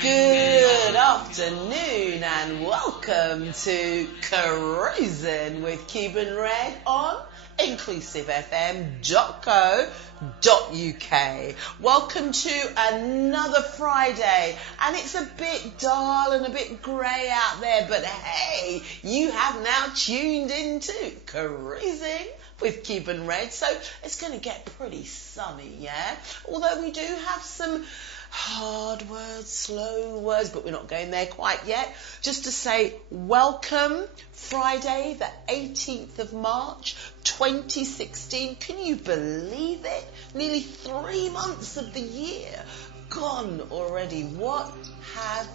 Good afternoon and welcome to Cruising with Cuban Red on inclusivefm.co.uk. Welcome to another Friday, and it's a bit dull and a bit grey out there, but hey, you have now tuned into Cruising with Cuban Red, so it's going to get pretty sunny, yeah? Although we do have some hard words, slow words, but we're not going there quite yet. Just to say welcome, Friday the 18th of March 2016. Can you believe it? Nearly 3 months of the year gone already. What have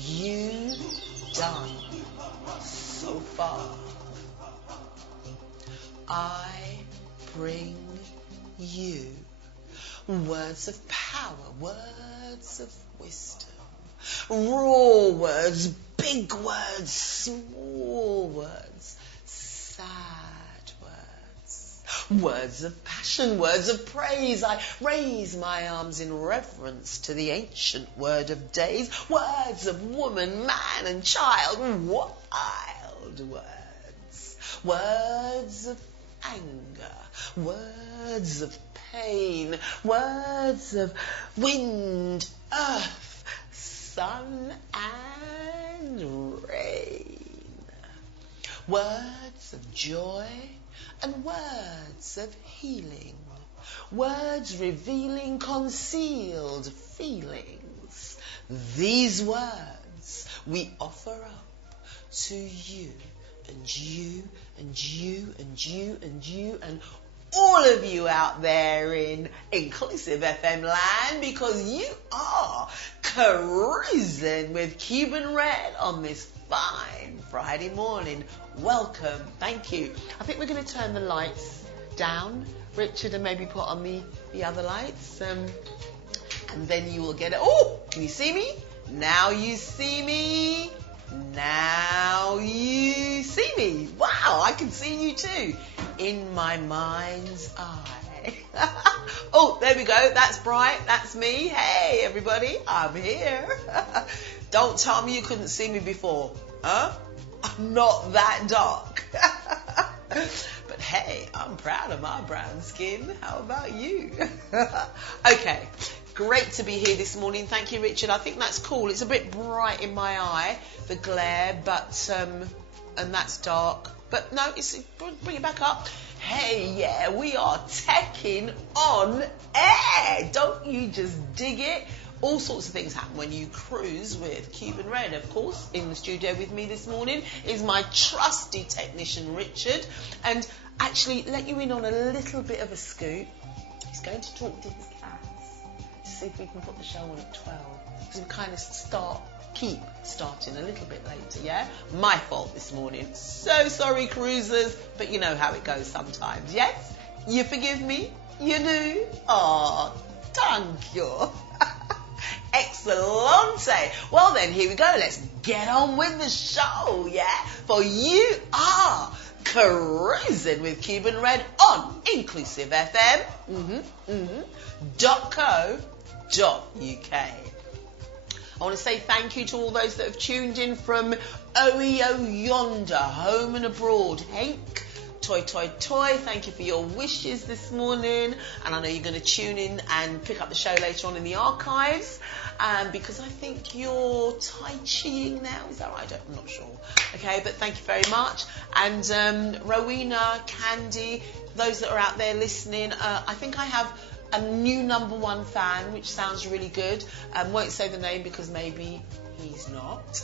you done so far? I bring you words of power, words of wisdom, raw words, big words, small words, sad words, words of passion, words of praise. I raise my arms in reverence to the ancient word of days, words of woman, man and child, wild words. Words of anger, words of pain, words of wind, earth, sun and rain. Words of joy and words of healing. Words revealing concealed feelings. These words we offer up to you and you and you and you and you and all of you out there in Inclusive FM land, because you are cruising with Cuban Red on this fine Friday morning. Welcome. Thank you. I think we're going to turn the lights down, Richard, and maybe put on the other lights. And then you will get it. Oh, can you see me? Now you see me. Now you see me. Wow, I can see you too. In my mind's eye. Oh, there we go. That's bright. That's me. Hey, everybody. I'm here. Don't tell me you couldn't see me before. Huh? I'm not that dark. But hey, I'm proud of my brown skin. How about you? Okay. Great to be here this morning. Thank you, Richard. I think that's cool. It's a bit bright in my eye, the glare, but and that's dark. But no, bring it back up. Hey, yeah, we are teching on air. Don't you just dig it? All sorts of things happen when you cruise with Cuban Red. Of course, in the studio with me this morning is my trusty technician, Richard. And actually, let you in on a little bit of a scoop. He's going to talk to his cats. See if we can put the show on at 12. Because we kind of keep starting a little bit later, yeah? My fault this morning. So sorry, cruisers, but you know how it goes sometimes, yes? You forgive me? You do? Oh, thank you. Excellente. Well then, here we go. Let's get on with the show, yeah? For you are cruising with Cuban Red on Inclusive FM. .co.uk. I want to say thank you to all those that have tuned in from OEO yonder, home and abroad. Hank, Toy, thank you for your wishes this morning. And I know you're going to tune in and pick up the show later on in the archives. Because I think you're Tai Chiing now. Is that right? I'm not sure. Okay, but thank you very much. And Rowena, Candy, those that are out there listening, I think I have a new #1 fan, which sounds really good. Won't say the name because maybe he's not.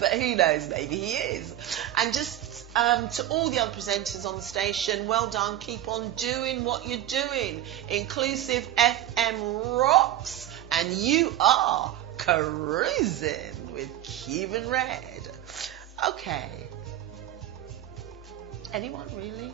But who knows, maybe he is. And just to all the other presenters on the station, well done. Keep on doing what you're doing. Inclusive FM rocks. And you are cruising with Cuban Red. Okay. Anyone really?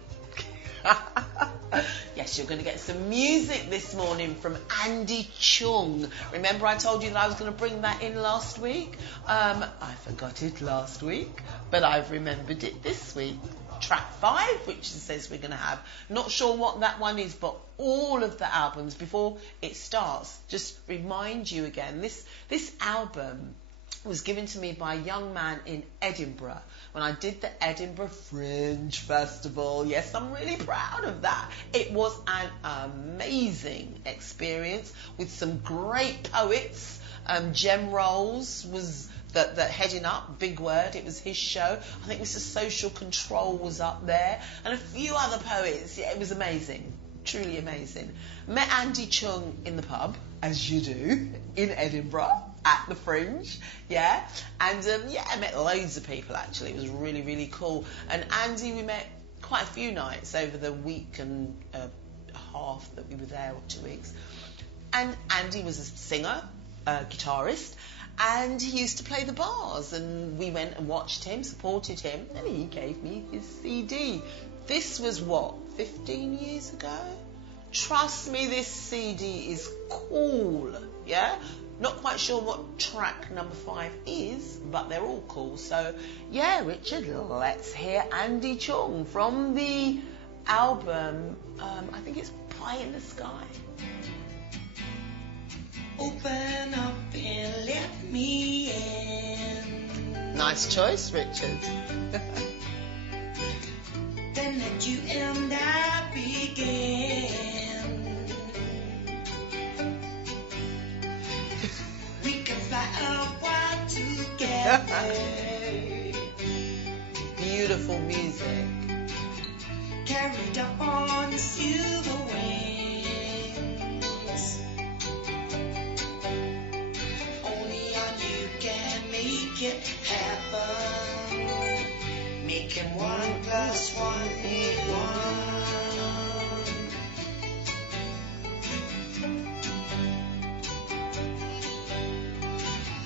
Yes, you're going to get some music this morning from Andy Chung. Remember I told you that I was going to bring that in last week? I forgot it last week, but I've remembered it this week. Track 5, which says we're going to have. Not sure what that one is, but all of the albums, before it starts, just remind you again, this album was given to me by a young man in Edinburgh when I did the Edinburgh Fringe Festival. Yes, I'm really proud of that. It was an amazing experience with some great poets. Jem Rolls was the heading up, big word, it was his show. I think Mr. Social Control was up there and a few other poets. Yeah, it was amazing. Truly amazing. Met Andy Chung in the pub, as you do, in Edinburgh at the Fringe, yeah. And I met loads of people actually. It was really, really cool. And Andy, we met quite a few nights over the week and a half that we were there, or 2 weeks. And Andy was a singer, a guitarist, and he used to play the bars. And we went and watched him, supported him, and he gave me his CD. This was what, 15 years ago? Trust me, this CD is cool, yeah? Not quite sure what track number 5 is, but they're all cool. So, yeah, Richard, let's hear Andy Chung from the album, I think it's Pie in the Sky. Open up and let me in. Nice choice, Richard. Beautiful music. Carried up on silver wings. Only on you can make it happen. Making 1 + 1 = 1.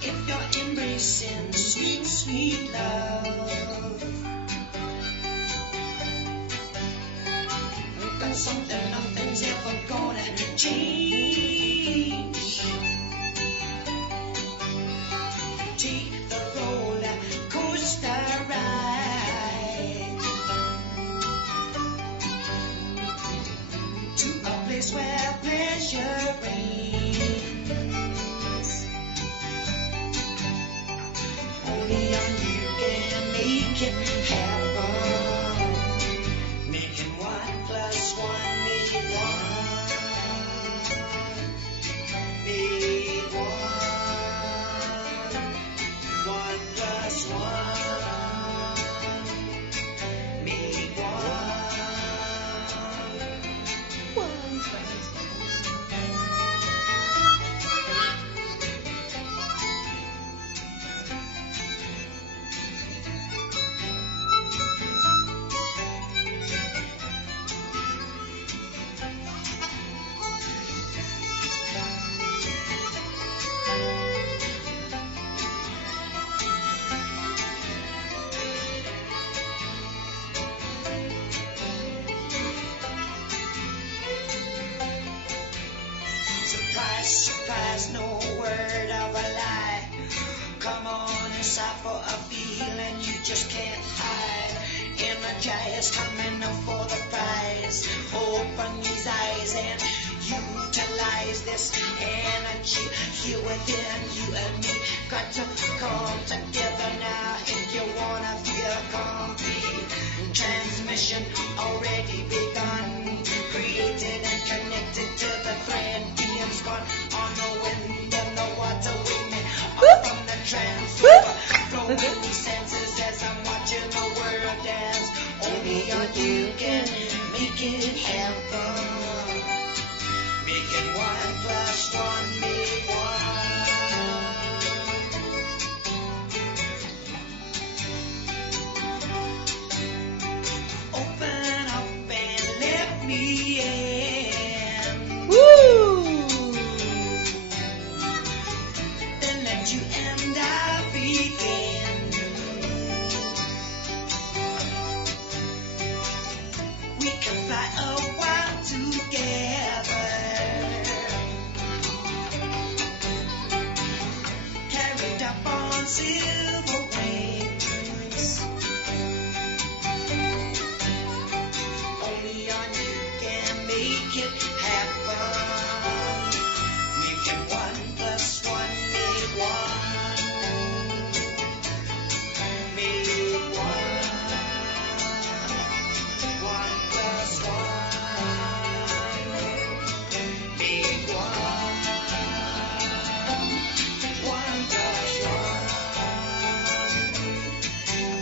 If you're embracing sweet, sweet love, got something nothing's ever gonna change. Take the roller coaster ride to a place where pleasure reigns. Only on you can make it happen. Making 1 + 1 = 1. Make 1. 1 + 1. Make 1. Surprise, surprise, no word of a lie. Come on inside for a feeling you just can't hide. Energize, coming up for the prize. Open these eyes and utilize this energy here within you and me. Got to come together now if you wanna feel complete. Transmission already begun. Created and connected to the thread. Being spun on the wind and the water with me. Up from the transfer. Flowing these senses as I'm watching the world dance. Only on you can make it happen. Making 1 + 1 = 1. Open up and let me in. Woo! Then let you and I begin. We can fly a while together. Carried up on silver wings. Only on you can make it happen. Making 1 + 1 = 1. Make 1. 1 + 1. Make 1. 1 + 1.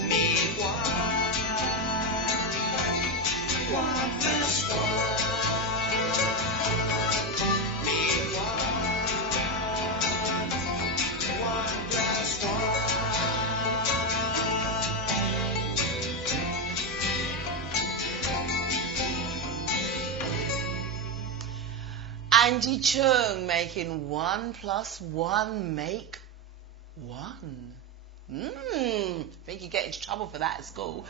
Make 1. 1 + 1. Make 1. 1 + 1. Andy Chung making 1 + 1 = 1. Think you get into trouble for that at school.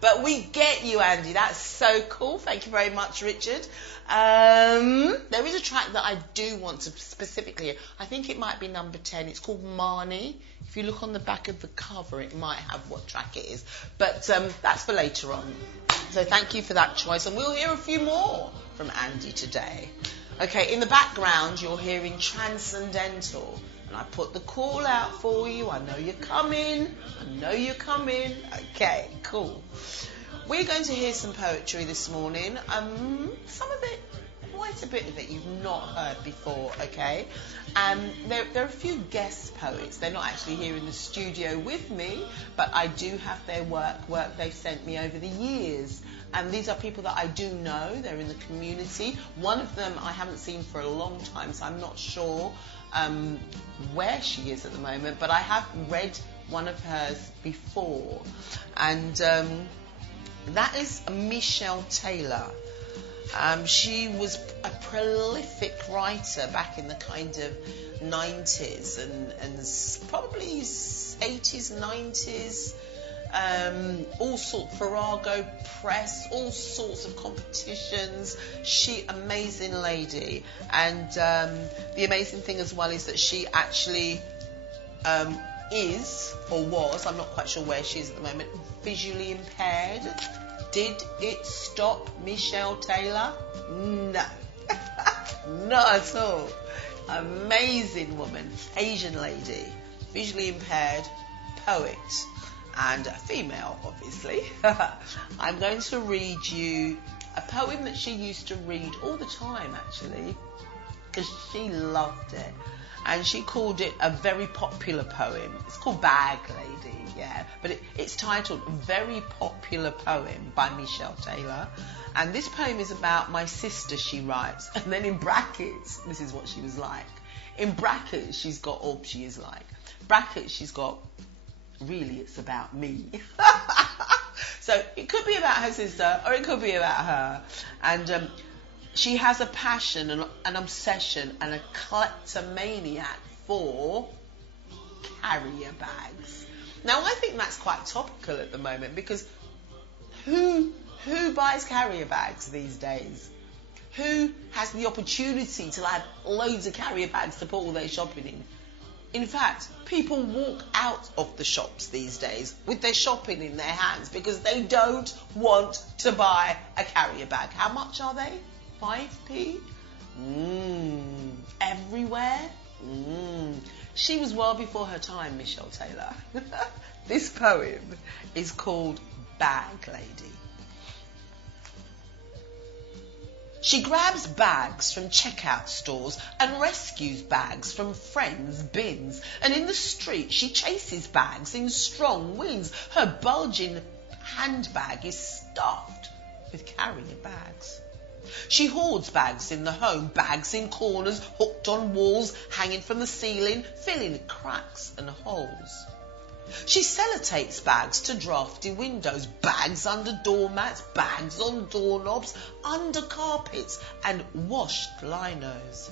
But we get you, Andy. That's so cool. Thank you very much, Richard. There is a track that I do want to specifically hear. I think it might be number 10. It's called Marnie. If you look on the back of the cover, it might have what track it is. But that's for later on. So thank you for that choice. And we'll hear a few more from Andy today. Okay, in the background, you're hearing Transcendental. And I put the call out for you. I know you're coming. Okay, cool. We're going to hear some poetry this morning. Some of it quite a bit of it you've not heard before, okay? There are a few guest poets. They're not actually here in the studio with me, but I do have their work they've sent me over the years. And these are people that I do know. They're in the community. One of them I haven't seen for a long time, so I'm not sure where she is at the moment, but I have read one of hers before. And that is Michelle Taylor. She was a prolific writer back in the kind of 90s and probably 80s, 90s. All sorts, Farrago Press, all sorts of competitions. Amazing lady. And the amazing thing as well is that she actually is, or was, I'm not quite sure where she is at the moment, visually impaired. Did it stop Michelle Taylor? No. Not at all. Amazing woman, Asian lady, visually impaired, poet, and a female, obviously. I'm going to read you a poem that she used to read all the time, actually, because she loved it. And she called it a very popular poem. It's called Bag Lady, yeah. But it's titled Very Popular Poem by Michelle Taylor. And this poem is about my sister, she writes. And then in brackets, this is what she was like. In brackets, she's got all she is like. Brackets, she's got, really, it's about me. So it could be about her sister, or it could be about her. And she has a passion, an obsession, and a kleptomaniac for carrier bags. Now, I think that's quite topical at the moment, because who buys carrier bags these days? Who has the opportunity to have loads of carrier bags to put all their shopping in? In fact, people walk out of the shops these days with their shopping in their hands because they don't want to buy a carrier bag. How much are they? 5p? Everywhere? She was well before her time, Michelle Taylor. This poem is called Bag Lady. She grabs bags from checkout stores and rescues bags from friends' bins. And in the street, she chases bags in strong winds. Her bulging handbag is stuffed with carrier bags. She hoards bags in the home, bags in corners, hooked on walls, hanging from the ceiling, filling cracks and holes. She sellotapes bags to drafty windows, bags under doormats, bags on doorknobs, under carpets and washed linos.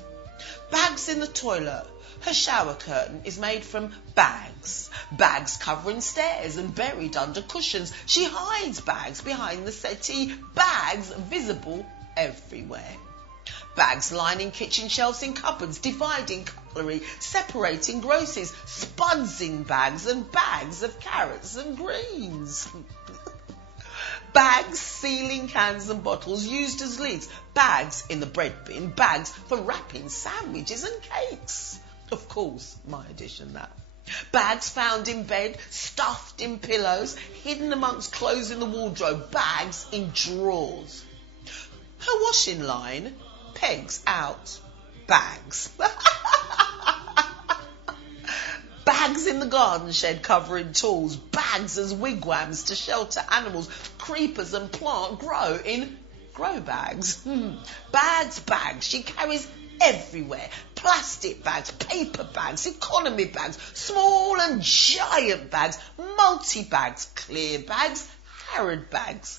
Bags in the toilet. Her shower curtain is made from bags. Bags covering stairs and buried under cushions. She hides bags behind the settee, bags visible everywhere. Bags lining kitchen shelves in cupboards, dividing cutlery, separating groceries, spuds in bags and bags of carrots and greens. Bags sealing cans and bottles used as lids, bags in the bread bin, bags for wrapping sandwiches and cakes. Of course, my addition that. Bags found in bed, stuffed in pillows, hidden amongst clothes in the wardrobe, bags in drawers. Her washing line, pegs out, bags. Bags in the garden shed covering tools, bags as wigwams to shelter animals, creepers and plant grow in grow bags. Bags she carries everywhere. Plastic bags, paper bags, economy bags, small and giant bags, multi-bags, clear bags, Harrod bags.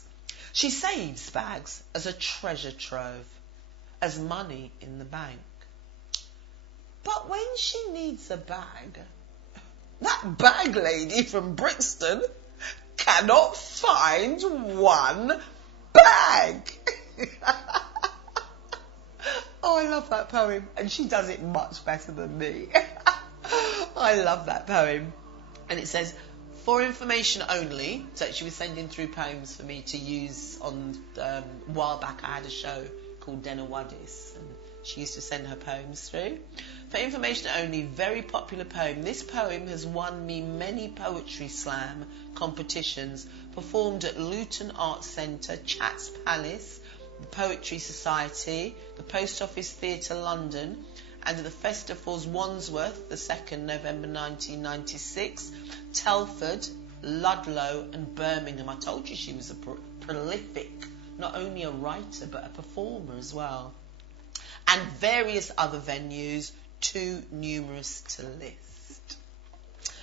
She saves bags as a treasure trove, as money in the bank. But when she needs a bag, that bag lady from Brixton cannot find one bag. Oh, I love that poem. And she does it much better than me. I love that poem. And it says, for information only, so she was sending through poems for me to use on, a while back I had a show called Dena Wadis, and she used to send her poems through. For information only, very popular poem. This poem has won me many poetry slam competitions, performed at Luton Arts Centre, Chats Palace, the Poetry Society, the Post Office Theatre London, and at the Festivals Wandsworth, the 2nd November 1996, Telford, Ludlow and Birmingham. I told you she was a prolific, not only a writer but a performer as well. And various other venues, too numerous to list.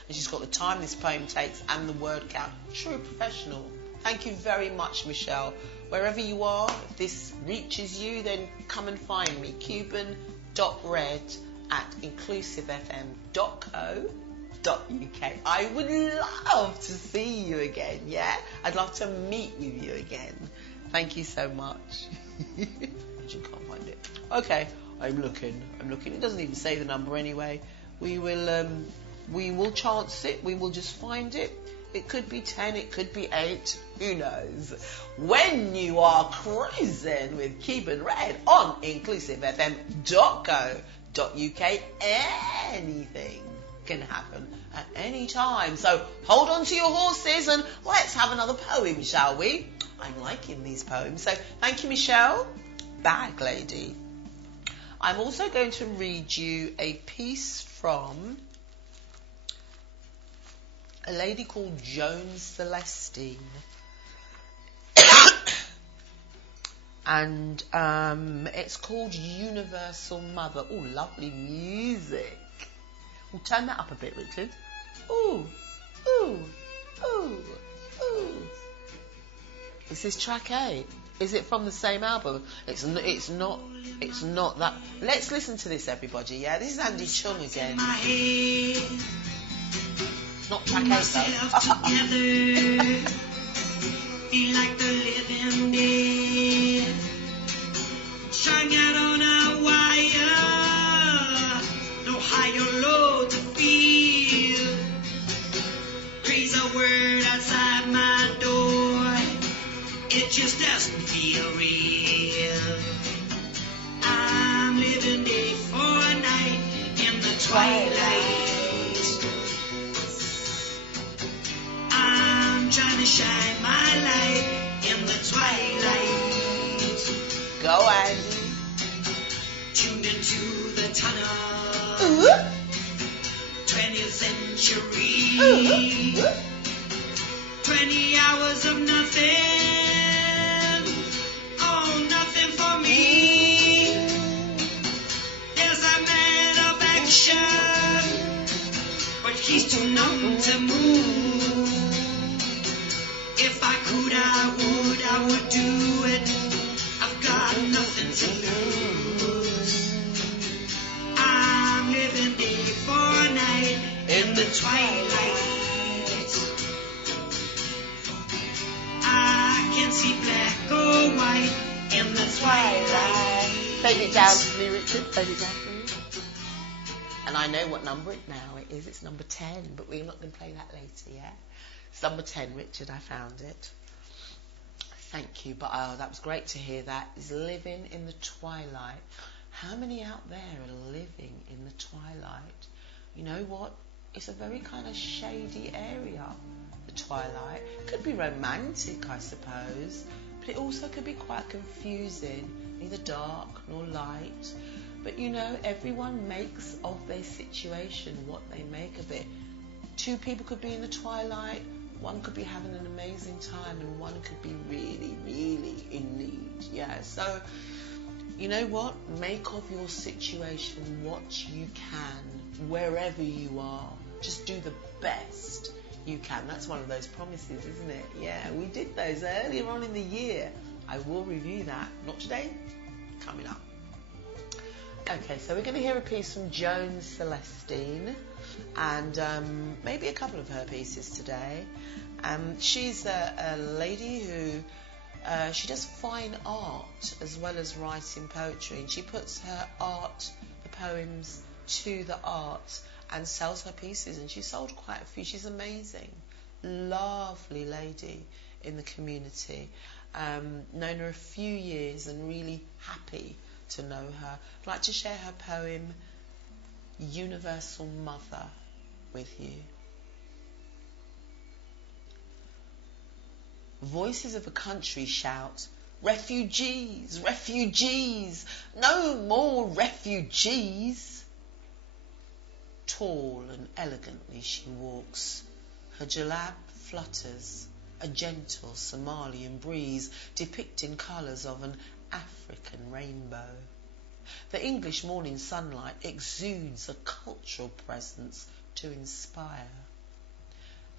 And she's got the time this poem takes and the word count. True professional. Thank you very much, Michelle. Wherever you are, if this reaches you, then come and find me. cuban.red@inclusivefm.co.uk. I would love to see you again, yeah? I'd love to meet with you again. Thank you so much. You can't find it. Okay, I'm looking. It doesn't even say the number anyway. We will chance it. We will just find it. It could be 10, it could be 8, who knows? When you are cruising with Cuban Red on inclusivefm.co.uk, anything can happen at any time. So hold on to your horses and let's have another poem, shall we? I'm liking these poems. So thank you, Michelle. Bag lady. I'm also going to read you a piece from a lady called Joan Celestine. And it's called Universal Mother. Oh, lovely music. We'll turn that up a bit, Richard. Ooh, ooh, ooh, ooh. Is this track 8? Is it from the same album? It's not that. Let's listen to this, everybody. Yeah, this is Andy Chung again. Not track 8 though. Feel like the living dead, strung out on a wire, no high or low to feel. Praise a word outside my door, it just doesn't feel real. I'm living day for night in the twilight. I'm trying to shine my light in the twilight. Go, Andy. Tuned into the tunnel. Ooh. 20th century. Ooh. 20 hours of nothing. Oh, nothing for me. There's a man of action, but he's too numb to move. If I could, I would do it. I've got nothing to lose. I'm living day for night in the twilight. I can see black or white in the twilight. Fade it down for me, Richard. Fade it down for me. And I know what number it now it is. It's number 10, but we're not going to play that later, yeah? It's number 10, Richard. I found it. Thank you. But that was great to hear that. Is living in the twilight. How many out there are living in the twilight? You know what? It's a very kind of shady area, the twilight. Could be romantic, I suppose, but it also could be quite confusing. Neither dark nor light. But you know, everyone makes of their situation what they make of it. 2 people could be in the twilight. One could be having an amazing time and one could be really, really in need. Yeah, so you know what? Make of your situation what you can, wherever you are. Just do the best you can. That's one of those promises, isn't it? Yeah, we did those earlier on in the year. I will review that. Not today, coming up. Okay, so we're going to hear a piece from Joan Celestine and maybe a couple of her pieces today. She's a lady who she does fine art as well as writing poetry, and she puts her art, the poems, to the art and sells her pieces, and she sold quite a few. She's amazing, lovely lady in the community. Known her a few years and really happy to know her. I'd like to share her poem Universal Mother with you. Voices of a country shout, Refugees, refugees, no more refugees. Tall and elegantly she walks. Her jalab flutters, a gentle Somalian breeze depicting colours of an African rainbow. The English morning sunlight exudes a cultural presence to inspire.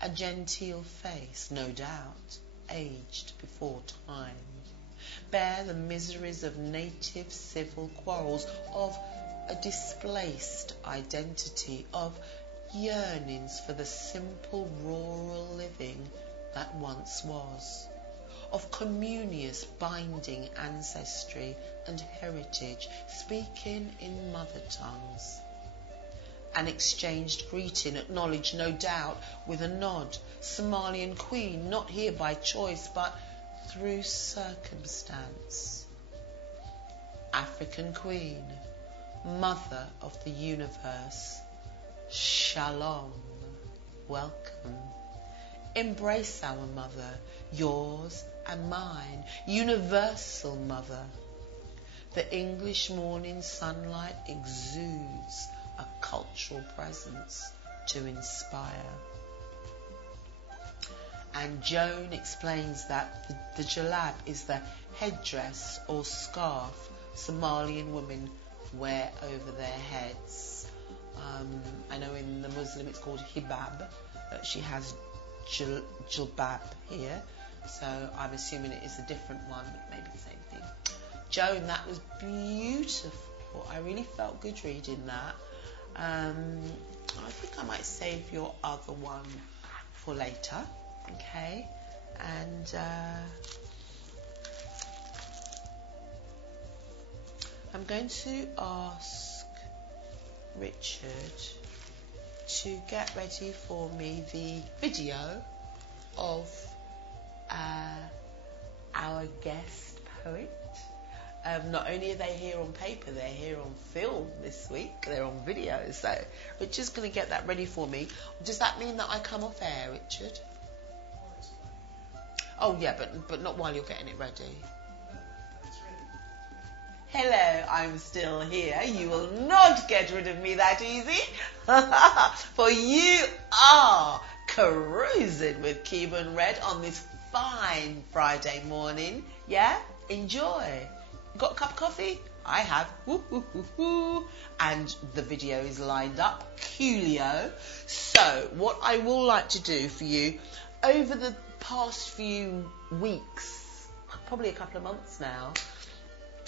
A genteel face, no doubt, aged before time, bear the miseries of native civil quarrels, of a displaced identity, of yearnings for the simple rural living that once was, of communious binding ancestry and heritage, speaking in mother tongues. An exchanged greeting, acknowledged no doubt with a nod. Somalian queen, not here by choice but through circumstance. African queen, mother of the universe, shalom, welcome. Embrace our mother, yours and mine, universal mother. The English morning sunlight exudes a cultural presence to inspire. And Joan explains that the jalab is the headdress or scarf Somalian women wear over their heads. I know in the Muslim it's called hijab, but she has jilbab here, so I'm assuming it is a different one, but maybe the same thing. Joan, that was beautiful. I really felt good reading that. I think I might save your other one for later, okay? And I'm going to ask Richard to get ready for me the video of our guest poet. Not only are they here on paper, they're here on film this week. They're on video. So Richard's going to get that ready for me. Does that mean that I come off air, Richard? Oh, yeah, but not while you're getting it ready. Hello, I'm still here. You will not get rid of me that easy. For you are cruising with Cuban Red on this fine Friday morning. Yeah? Enjoy. Got a cup of coffee? I have. Woo, woo, woo, woo. And the video is lined up. Coolio. So, what I will like to do for you, over the past few weeks, probably a couple of months now,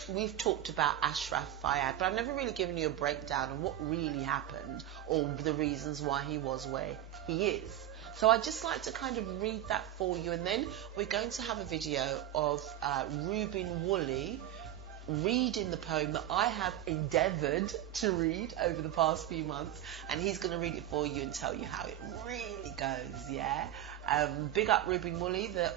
we've talked about Ashraf Fayyad, but I've never really given you a breakdown of what really happened or the reasons why he was where he is. So I'd just like to kind of read that for you, and then we're going to have a video of Reuben Woolley reading the poem that I have endeavoured to read over the past few months, and he's going to read it for you and tell you how it really goes, yeah? Big up Reuben Woolley, the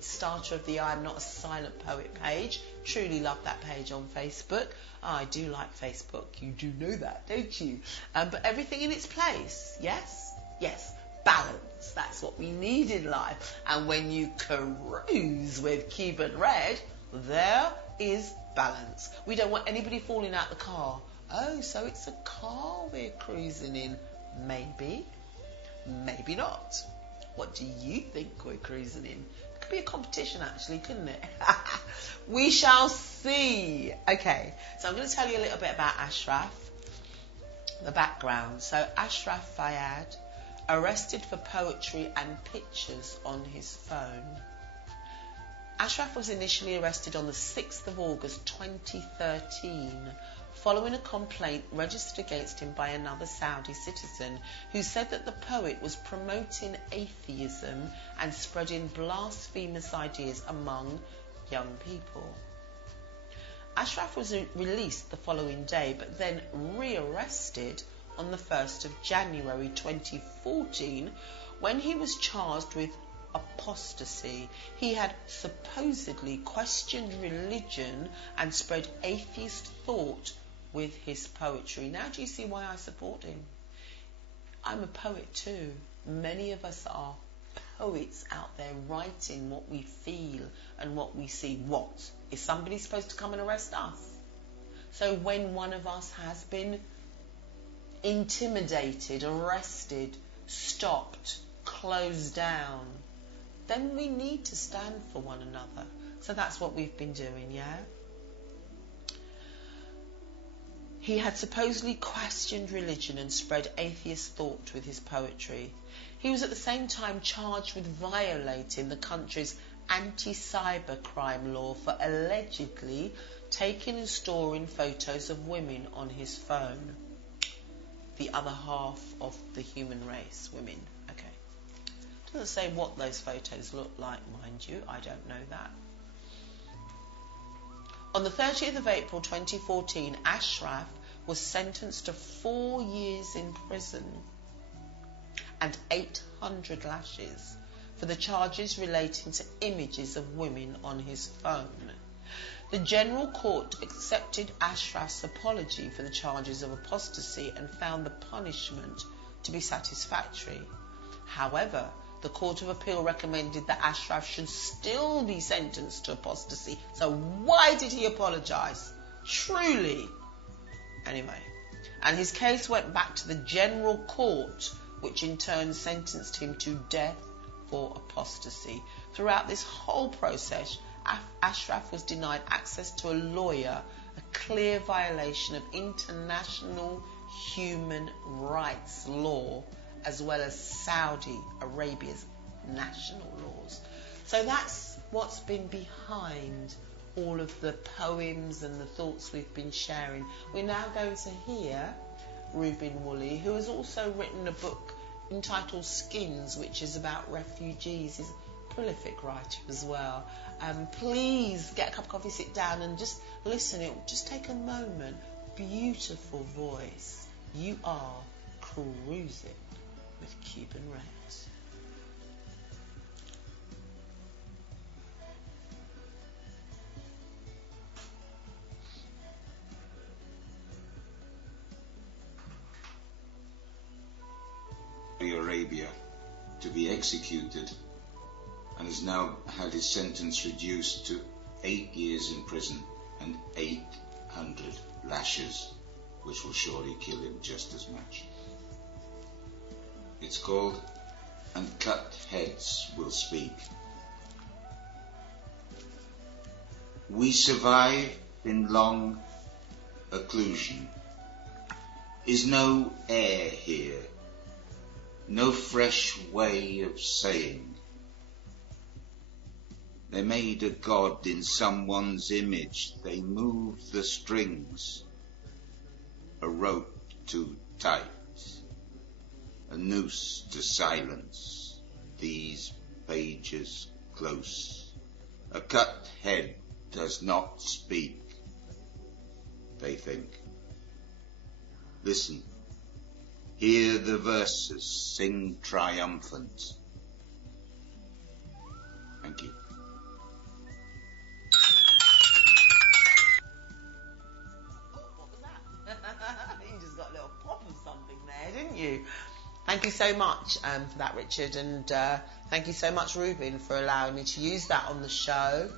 starter of the I'm Not a Silent Poet page. Truly love that page on Facebook. I do like Facebook, you do know that, don't you? But everything in its place, yes? Yes. Balance, that's what we need in life. And when you cruise with Cuban Red, there is balance. We don't want anybody falling out the car. Oh, so it's a car we're cruising in. Maybe, maybe not. What do you think we're cruising in? It could be a competition actually, couldn't it? We shall see. Okay, so I'm going to tell you a little bit about Ashraf, the background. So Ashraf Fayyad, arrested for poetry and pictures on his phone. Ashraf was initially arrested on the 6th of August 2013 following a complaint registered against him by another Saudi citizen who said that the poet was promoting atheism and spreading blasphemous ideas among young people. Ashraf was released the following day but then rearrested on the 1st of January 2014 when he was charged with apostasy. He had supposedly questioned religion and spread atheist thought with his poetry. Now do you see why I support him? I'm a poet too. Many of us are poets out there writing what we feel and what we see. What? Is somebody supposed to come and arrest us? So when one of us has been intimidated, arrested, stopped, closed down, then we need to stand for one another. So that's what we've been doing, yeah? He had supposedly questioned religion and spread atheist thought with his poetry. He was at the same time charged with violating the country's anti-cybercrime law for allegedly taking and storing photos of women on his phone. The other half of the human race, women. Okay. Doesn't say what those photos look like, mind you. I don't know that. On the 30th of April 2014, Ashraf was sentenced to 4 years in prison and 800 lashes for the charges relating to images of women on his phone. The General Court accepted Ashraf's apology for the charges of apostasy and found the punishment to be satisfactory. However, the Court of Appeal recommended that Ashraf should still be sentenced to apostasy. So why did he apologise? Truly. Anyway, and his case went back to the General Court, which in turn sentenced him to death for apostasy. Throughout this whole process, Ashraf was denied access to a lawyer, a clear violation of international human rights law, as well as Saudi Arabia's national laws. So that's what's been behind all of the poems and the thoughts we've been sharing. We're now going to hear Reuben Woolley, who has also written a book entitled Skins, which is about refugees. He's a prolific writer as well. Please get a cup of coffee, sit down and just listen. It will just take a moment. Beautiful voice. You are cruising with Cuban Red. Arabia to be executed and has now had his sentence reduced to 8 years in prison and 800 lashes, which will surely kill him just as much. It's called And Cut Heads Will Speak. We survive in long occlusion. Is no air here, no fresh way of saying. They made a god in someone's image. They moved the strings. A rope too tight. A noose to silence. These pages close. A cut head does not speak. They think. Listen. Hear the verses sing triumphant. Thank you. What was that? You just got a little pop of something there, didn't you? Thank you so much for that, Richard, and thank you so much, Reuben, for allowing me to use that on the show.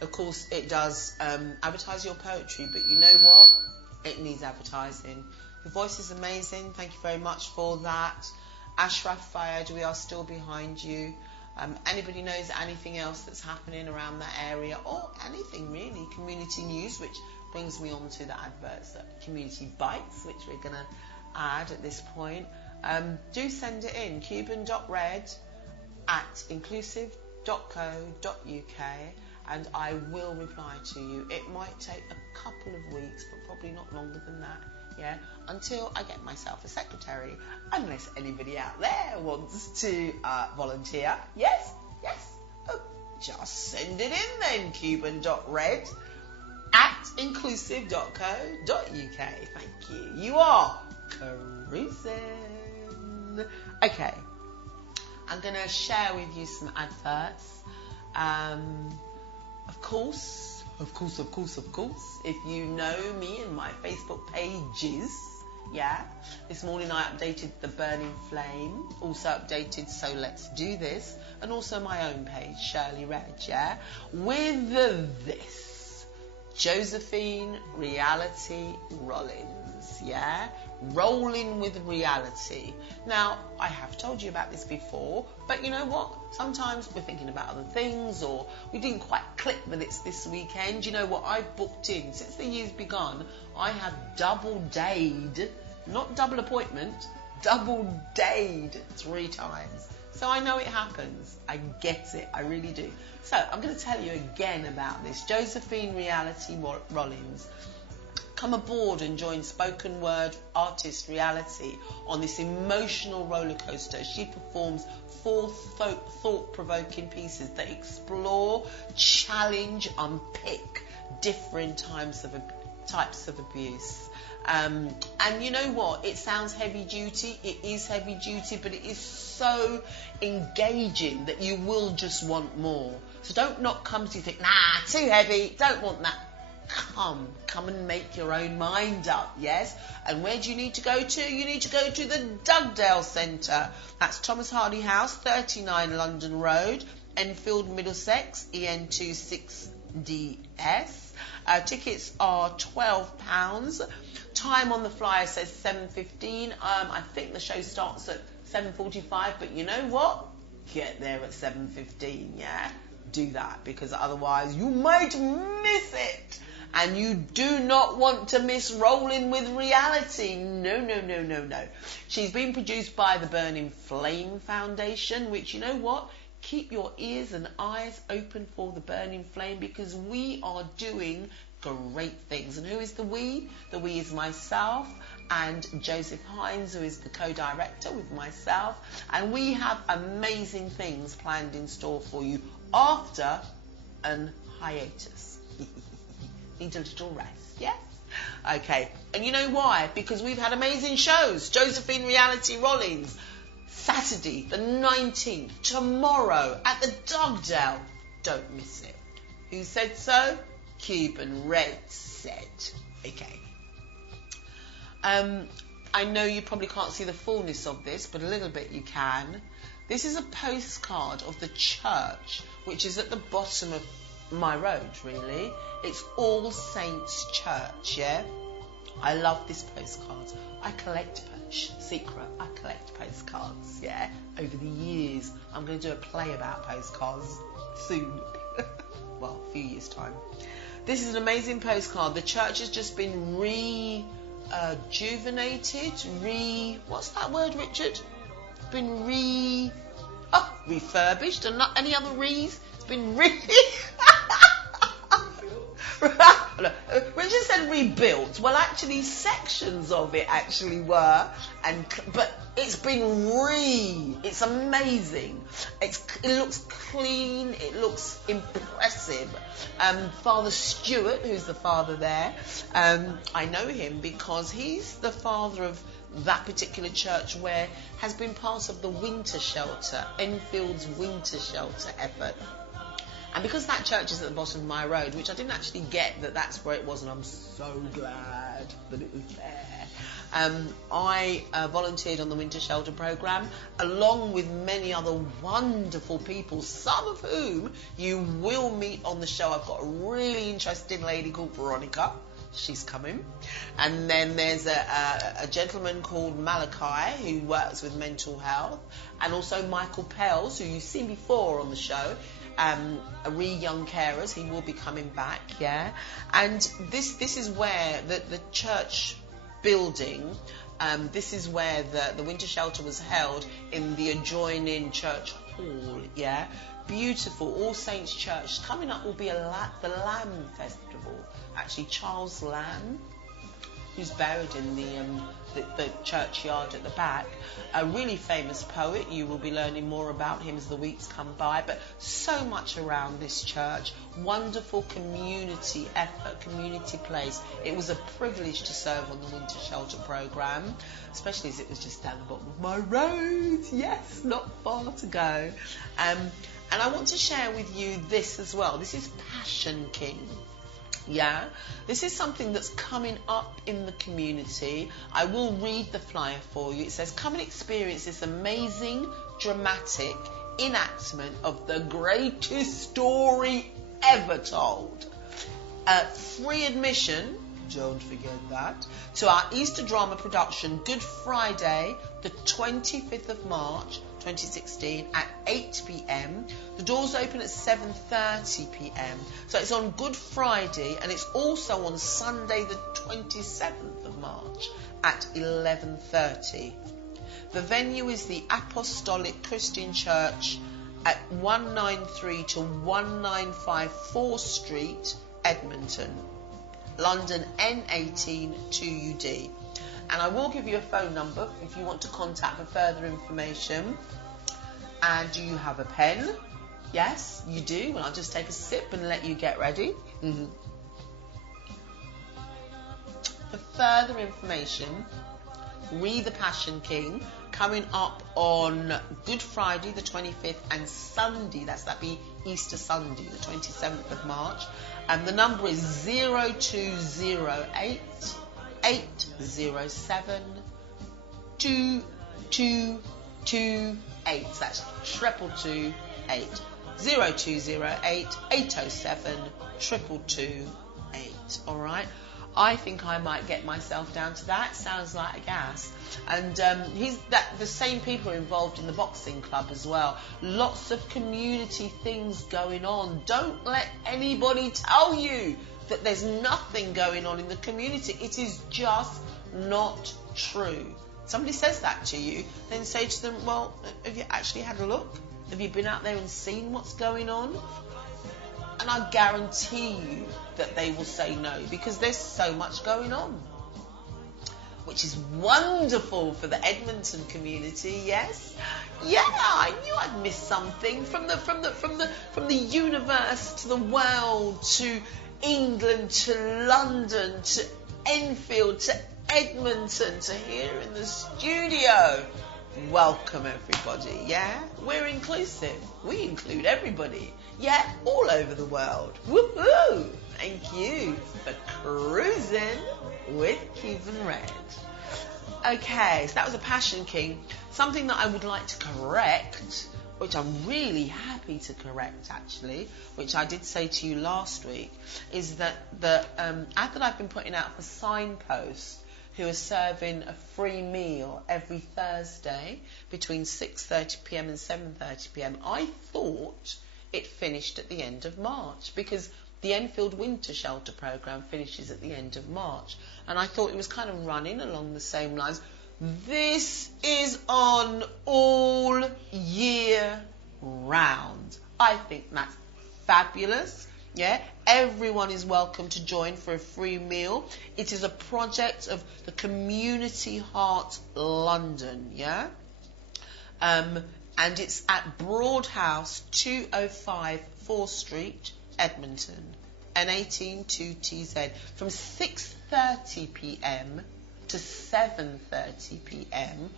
Of course, it does advertise your poetry, but you know what? It needs advertising. Your voice is amazing. Thank you very much for that. Ashraf Fayed, we are still behind you. Anybody knows anything else that's happening around that area, or anything really, community news, which brings me on to the adverts, community bites, which we're going to add at this point. Do send it in, cuban.red@inclusive.co.uk, and I will reply to you. It might take a couple of weeks, but probably not longer than that, yeah, until I get myself a secretary, unless anybody out there wants to volunteer. Yes, oh, just send it in then, cuban.red@inclusive.co.uk. Thank you. You are cruising. Okay, I'm going to share with you some adverts. Of course, if you know me and my Facebook pages, yeah. This morning I updated the Burning Flame, also updated So Let's Do This, and also my own page, Shirley Reg, yeah, with this, Josephine Reality Rollins, yeah, rolling with reality. Now, I have told you about this before, but you know what? Sometimes we're thinking about other things, or we didn't quite click that it's this weekend. You know what? I've booked in, since the year's begun, I have double-dayed, not double appointment, double-dayed 3 times. So I know it happens. I get it. I really do. So I'm going to tell you again about this. Josephine Reality Rollins. Come aboard and join spoken word artist reality on this emotional roller coaster. She performs 4 thought-provoking pieces that explore, challenge, unpick different types of abuse. And you know what? It sounds heavy duty. It is heavy duty, but it is so engaging that you will just want more. So don't not come to you think, nah, too heavy, don't want that. Come and make your own mind up, yes? And where do you need to go to? You need to go to the Dugdale Centre. That's Thomas Hardy House, 39 London Road, Enfield, Middlesex, EN26DS. Tickets are £12. Time on the flyer says 7:15. I think the show starts at 7:45, but you know what? Get there at 7:15, yeah? Do that, because otherwise you might miss it. And you do not want to miss Rolling with Reality. No, no, no, no, no. She's been produced by the Burning Flame Foundation, which, you know what? Keep your ears and eyes open for the Burning Flame, because we are doing great things. And who is the we? The we is myself and Joseph Hines, who is the co-director with myself. And we have amazing things planned in store for you after an hiatus. Need a little rest, yes? Okay, and you know why? Because we've had amazing shows. Josephine Reality Rollins, Saturday the 19th, tomorrow at the Dugdale. Don't miss it. Who said so? Cuban Red said. Okay. I know you probably can't see the fullness of this, but a little bit you can. This is a postcard of the church, which is at the bottom of my road, really. It's All Saints Church, yeah? I love this postcard. I collect I collect postcards, yeah? Over the years. I'm going to do a play about postcards soon. Well, a few years' time. This is an amazing postcard. The church has just been rejuvenated. What's that word, Richard? It's been refurbished. And not any other re's. It's been Richard said rebuilt. Well, actually, sections of it actually were, but it's been it's amazing. It looks clean. It looks impressive. Father Stewart, who's the father there, I know him because he's the father of that particular church where has been part of the winter shelter, Enfield's winter shelter effort. And because that church is at the bottom of my road, which I didn't actually get that that's where it was, and I'm so glad that it was there, I volunteered on the Winter Shelter Programme, along with many other wonderful people, some of whom you will meet on the show. I've got a really interesting lady called Veronica. She's coming. And then there's a gentleman called Malachi who works with mental health, and also Michael Pels, who you've seen before on the show. Young carers, he will be coming back, yeah. And this is where the church building, this is where the winter shelter was held, in the adjoining church hall, yeah. Beautiful, All Saints Church. Coming up will be the Lamb Festival. Actually, Charles Lamb, who's buried in the churchyard at the back, a really famous poet. You will be learning more about him as the weeks come by, but so much around this church. Wonderful community effort, community place. It was a privilege to serve on the Winter Shelter Programme, especially as it was just down the bottom of my road. Yes, not far to go. And I want to share with you this as well. This is Passion King. Yeah, this is something that's coming up in the community. I will read the flyer for you. It says, come and experience this amazing, dramatic enactment of the greatest story ever told. Free admission, don't forget that, to our Easter drama production, Good Friday, the 25th of March, 2016 at 8 p.m. The doors open at 7:30 p.m. So it's on Good Friday, and it's also on Sunday the 27th of March at 11:30. The venue is the Apostolic Christian Church at 193 to 195 4th Street, Edmonton, London N18 2UD. And I will give you a phone number if you want to contact for further information. And do you have a pen? Yes, you do. Well, I'll just take a sip and let you get ready. For further information, read The Passion King, coming up on Good Friday the 25th and Sunday, that'd be Easter Sunday the 27th of March. And the number is 0208 807 2228. That's 2228. 0208 807 2228. All right. I think I might get myself down to that. Sounds like a gas. And the same people are involved in the boxing club as well. Lots of community things going on. Don't let anybody tell you that there's nothing going on in the community. It is just not true. Somebody says that to you, then say to them, well, have you actually had a look? Have you been out there and seen what's going on? And I guarantee you that they will say no, because there's so much going on, which is wonderful for the Edmonton community. Yes, yeah, I knew I'd missed something from the universe to the world to England to London to Enfield to Edmonton to here in the studio. Welcome everybody. Yeah, we're inclusive. We include everybody. Yeah, all over the world. Woohoo! Thank you for cruising with Cuban Red. Okay, so that was a Passion King. Something that I would like to correct, which I'm really happy to correct actually, which I did say to you last week, is that the ad that I've been putting out for Signpost, who are serving a free meal every Thursday between 6:30 p.m. and 7:30 p.m. I thought it finished at the end of March, because the Enfield Winter Shelter Programme finishes at the end of March, and I thought it was kind of running along the same lines. This is on all year round. I think that's fabulous. Yeah, everyone is welcome to join for a free meal. It is a project of the Community Heart London, yeah? And it's at Broadhouse 205 4th Street, Edmonton, N18 2TZ, from 6:30 p.m. to 7:30 p.m.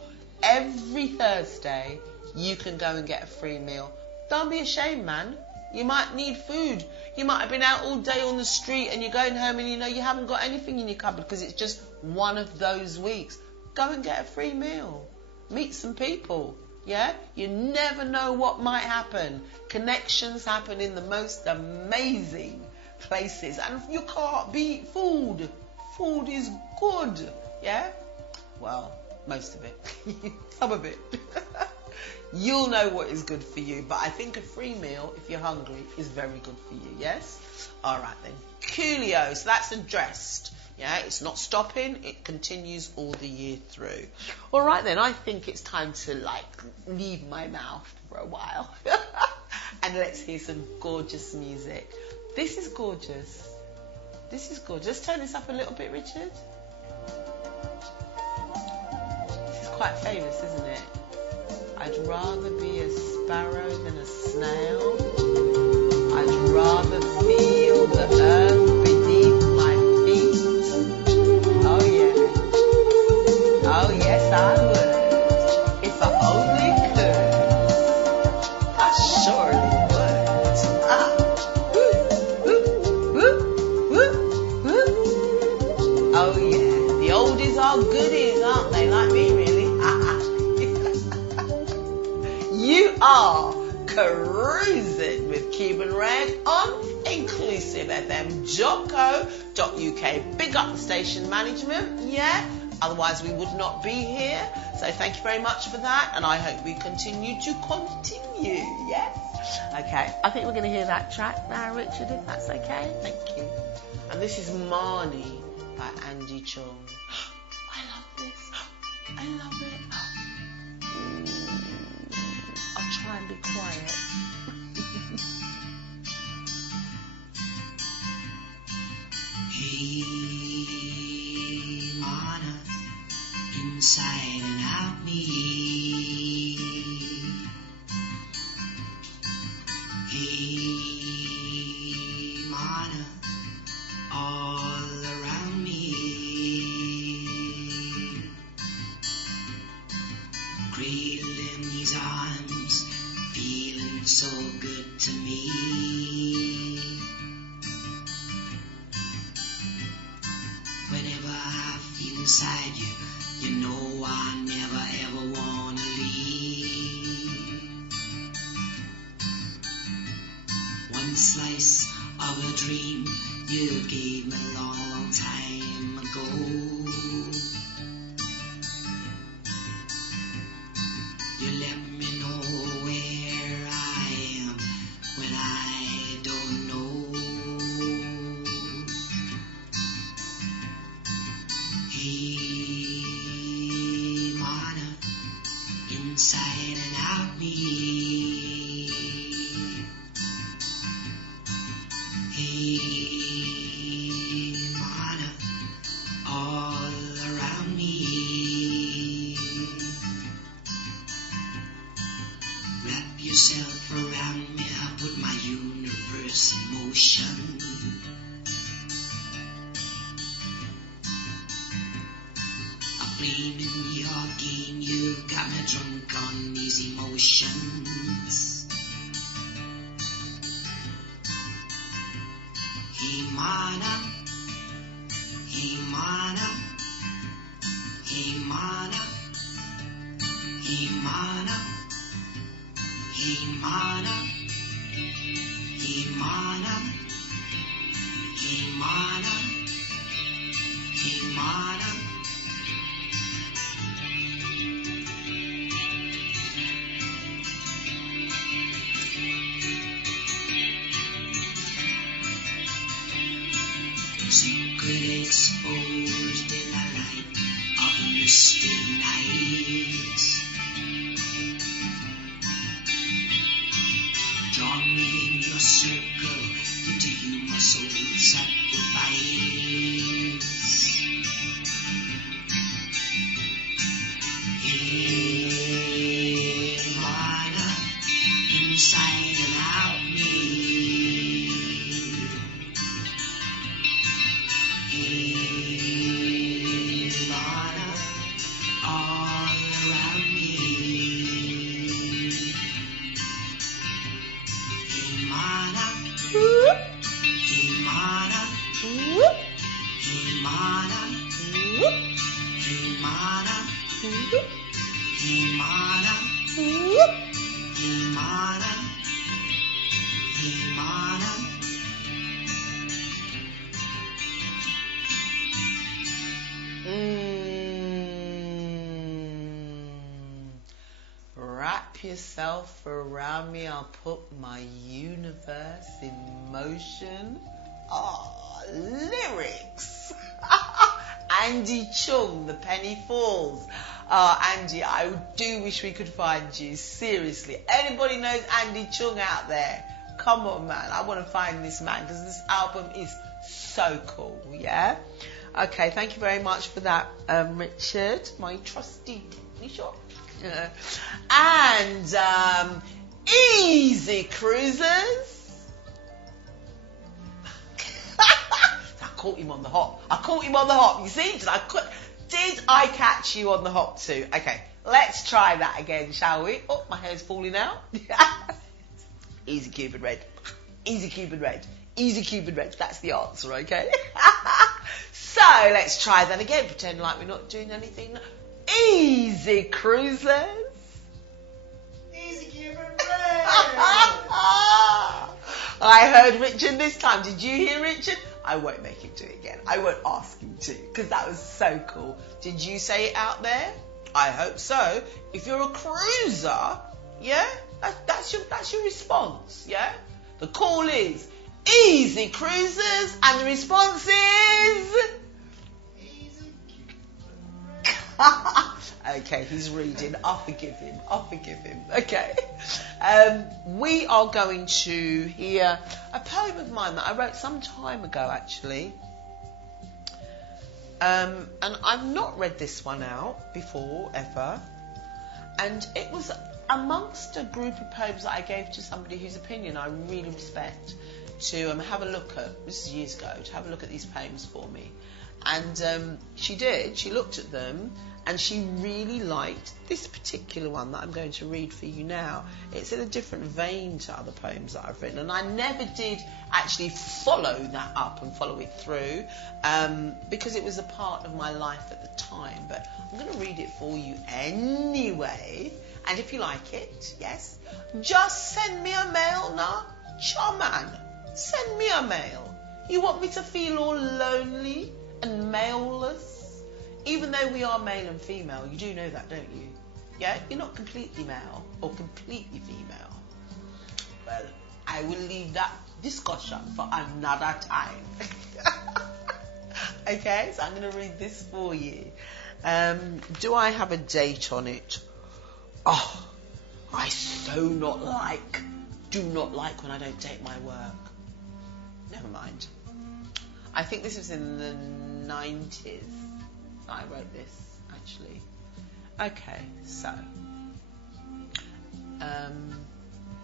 every Thursday. You can go and get a free meal. Don't be ashamed, man. You might need food. You might have been out all day on the street and you're going home and you know you haven't got anything in your cupboard because it's just one of those weeks. Go and get a free meal. Meet some people. Yeah? You never know what might happen. Connections happen in the most amazing places. And you can't beat food. Food is good. Yeah? Well, most of it. Some of it. You'll know what is good for you, but I think a free meal, if you're hungry, is very good for you, yes? All right then. Coolio, so that's addressed. Yeah, it's not stopping, it continues all the year through. All right then, I think it's time to, leave my mouth for a while. And let's hear some gorgeous music. This is gorgeous. This is gorgeous. Let's turn this up a little bit, Richard. This is quite famous, isn't it? I'd rather be a sparrow than a snail. I'd rather feel the earth beneath my feet. Oh yeah. Oh yes, I would. If I only could. I surely would. Ah. Woo, woo, woo, woo. Cruising with Cuban Red on inclusivefm.co.uk. Big up the station management, yeah? Otherwise we would not be here. So thank you very much for that, and I hope we continue, yes? Okay, I think we're going to hear that track now, Richard, if that's okay. Thank you. And this is Marnie by Andy Chung. I love this. I love it. I'll try and be quiet. Hey, Mana, inside and out me. Hey, Mana, all around me. Cradled in these arms, feeling so good to me. Whenever I feel inside you, you know I never ever wanna leave. One slice of a dream you gave me a long, long time ago. You let me know where I am when I don't know. Hey, Mana, inside and out me. Hey, Mana, all around me. Wrap yourself around me, I put my universe in motion. I'm blaming your game, you got me drunk on these emotions. Hey, Mana, hey, Mana, hey, Mana, hey, Mana. Hey, Mana, hey, Mana, hey, Mana, hey, Mana. Secret exposed in the light of a misty night. Draw me in your circle, into you my soul sacrifice. Hey, Mana, inside and out me. Hey, Mana, all around me. Hey, Mana, hey, Mana, hey, Mana, hey, Mana, hey, Mana, hey, Mana, hey, Mana. Wrap yourself around me, I'll put my universe in motion. Ah, lyrics. Andy Chung, The Penny Falls. Andy, I do wish we could find you. Seriously. Anybody knows Andy Chung out there? Come on, man. I want to find this man because this album is so cool, yeah? Okay, thank you very much for that, Richard, my trusty technician. And Easy Cruisers. I caught him on the hop. You see? Did I catch you on the hop too? Okay, let's try that again, shall we? Oh, my hair's falling out. Easy Cuban Red. Easy Cuban Red. Easy Cuban Red. That's the answer, okay? So let's try that again. Pretend like we're not doing anything. Easy Cruisers. Easy Cuban Red. I heard Richard this time. Did you hear Richard? I won't make him do it again. I won't ask him to, because that was so cool. Did you say it out there? I hope so. If you're a cruiser, yeah, that's your response, yeah? The call is easy cruisers, and the response is... Okay, he's reading. I'll forgive him. Okay. We are going to hear a poem of mine that I wrote some time ago, actually. And I've not read this one out before, ever. And it was amongst a group of poems that I gave to somebody whose opinion I really respect, to have a look at, this is years ago, to have a look at these poems for me. And she did. She looked at them, and she really liked this particular one that I'm going to read for you now. It's in a different vein to other poems that I've written, and I never did actually follow that up and follow it through, because it was a part of my life at the time. But I'm going to read it for you anyway, and if you like it, yes, just send me a mail now, Charman. Send me a mail. You want me to feel all lonely and mailless? Even though we are male and female, you do know that, don't you? Yeah, you're not completely male or completely female. Well, I will leave that discussion for another time. Okay, so I'm going to read this for you. Do I have a date on it? Oh, I do not like when I don't date my work. Never mind. I think this was in the 90s. I wrote this, actually. Okay, so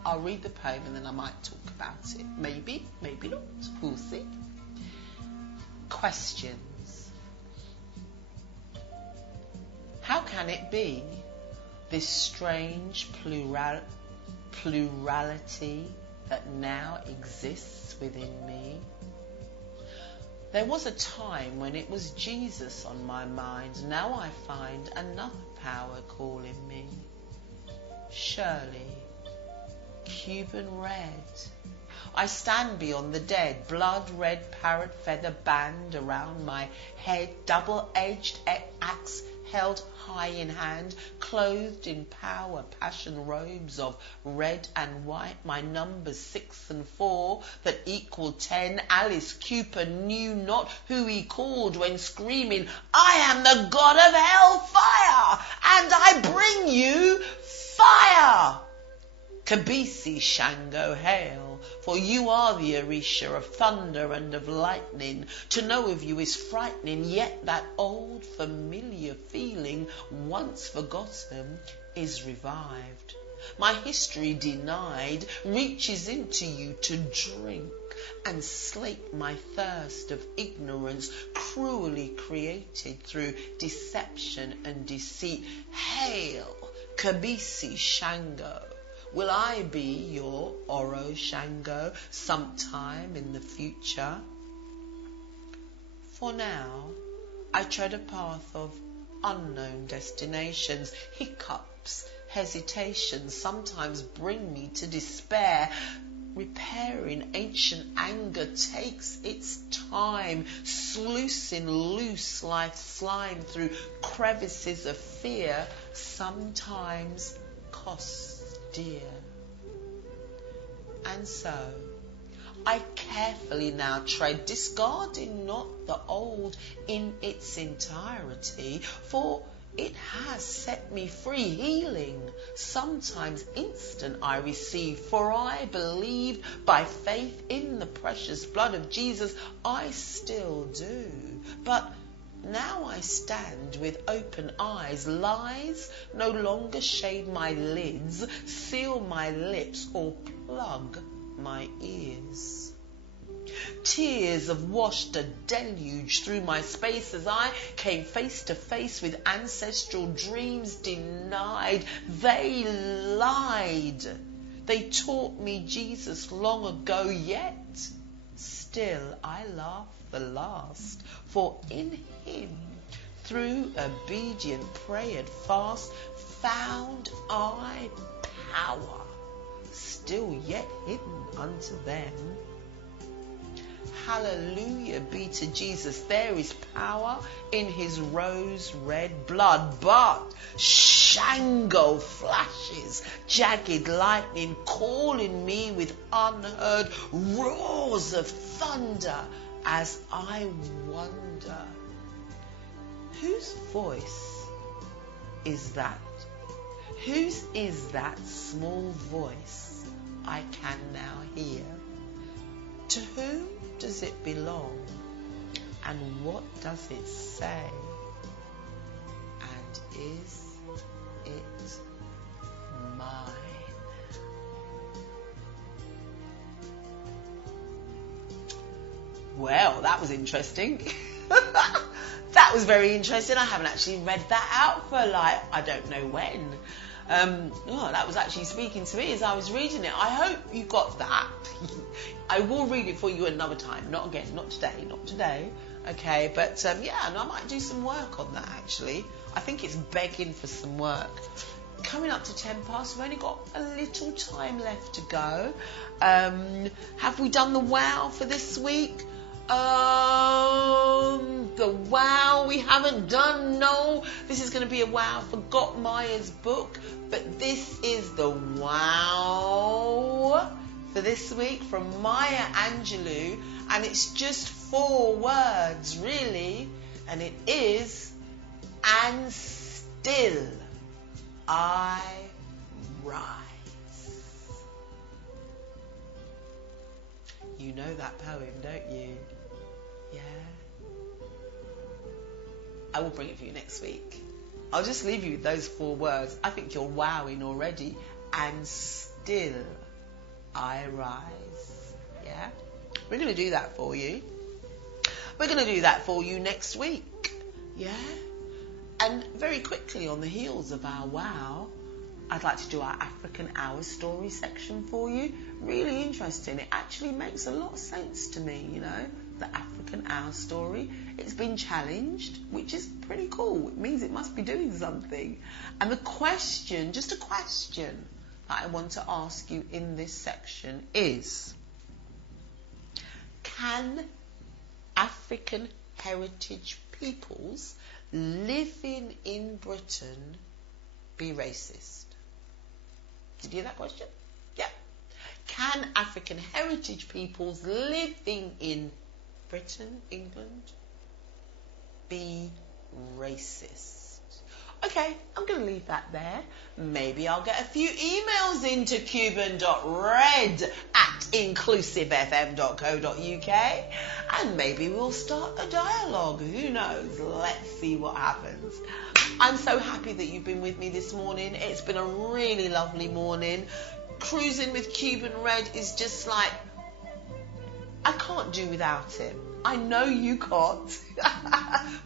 I'll read the poem and then I might talk about it. Maybe, maybe not. We'll see. Questions. How can it be, this strange plurality that now exists within me? There was a time when it was Jesus on my mind. Now I find another power calling me. Shirley, Cuban red. I stand beyond the dead, blood red parrot feather band around my head, double-edged axe held high in hand, clothed in power, passion robes of red and white, my numbers 6 and 4 that equal 10. Alice Cooper knew not who he called when screaming, I am the god of hellfire, and I bring you fire. Kabisi Shango, hail, for you are the Orisha of thunder and of lightning. To know of you is frightening, yet that old familiar feeling, once forgotten, is revived. My history denied reaches into you to drink and slake my thirst of ignorance, cruelly created through deception and deceit. Hail, Kabisi Shango. Will I be your Oro Shango sometime in the future? For now, I tread a path of unknown destinations. Hiccups, hesitations sometimes bring me to despair. Repairing ancient anger takes its time. Sluicing loose life's slime through crevices of fear sometimes costs dear. And so I carefully now tread, discarding not the old in its entirety, for it has set me free. Healing, sometimes instant, I receive, for I believed by faith in the precious blood of Jesus. I still do, but now I stand with open eyes. Lies no longer shade my lids, seal my lips, or plug my ears. Tears have washed a deluge through my space as I came face to face with ancestral dreams denied. They lied. They taught me Jesus long ago, yet still I laugh the last, for in him, through obedient prayer and fast, found I power, still yet hidden unto them. Hallelujah be to Jesus. There is power in his rose red blood, but Shango flashes, jagged lightning calling me with unheard roars of thunder as I wonder, whose voice is that? Whose is that small voice I can now hear? To whom does it belong? And what does it say? And is it mine? Well, that was interesting. That was very interesting. I haven't actually read that out for I don't know when. That was actually speaking to me as I was reading it. I hope you got that. I will read it for you another time. Not again, not today. Okay, but I might do some work on that actually. I think it's begging for some work. Coming up to 10 past, we've only got a little time left to go. Have we done the wow for this week? The wow we haven't done. No, this is going to be a wow for Got Maya's book, but this is the wow for this week from Maya Angelou, and it's just 4 words really, and it is, and still I rise. You know that poem, don't you? Yeah. I will bring it for you next week. I'll just leave you with those 4 words. I think you're wowing already. And still I rise. Yeah? We're going to do that for you. We're going to do that for you next week. Yeah? And very quickly on the heels of our wow, I'd like to do our African Hour story section for you. Really interesting. It actually makes a lot of sense to me, you know, the African Hour story. It's been challenged, which is pretty cool. It means it must be doing something. And the question, just a question that I want to ask you in this section is, can African heritage peoples living in Britain be racist? Did you hear that question? Yeah. Can African heritage peoples living in Britain, England, be racist? Okay, I'm going to leave that there. Maybe I'll get a few emails into cuban.red@inclusivefm.co.uk, and maybe we'll start a dialogue. Who knows? Let's see what happens. I'm so happy that you've been with me this morning. It's been a really lovely morning. Cruising with Cuban Red is just like, I can't do without it. I know you can't.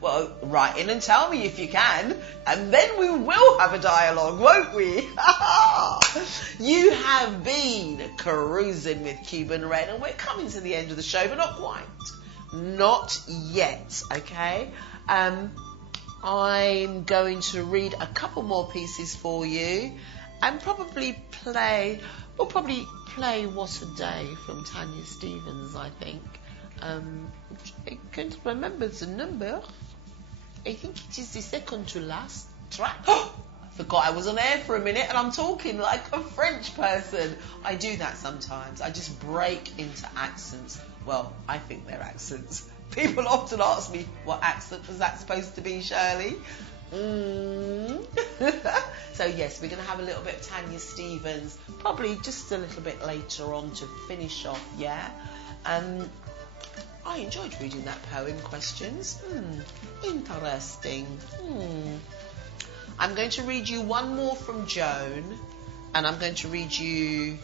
Well, write in and tell me if you can, and then we will have a dialogue, won't we? You have been cruising with Cuban Red, and we're coming to the end of the show, but not quite. Not yet, okay? I'm going to read a couple more pieces for you and probably play What a Day from Tanya Stevens, I think. I can't remember the number. I think it is the second to last track. I forgot I was on air for a minute and I'm talking like a French person. I do that sometimes. I just break into accents. Well, I think they're accents. People often ask me, what accent was that supposed to be, Shirley? So yes, we're going to have a little bit of Tanya Stevens, probably just a little bit later on to finish off, yeah? I enjoyed reading that poem, Questions. Interesting. I'm going to read you one more from Joan, and I'm going to read you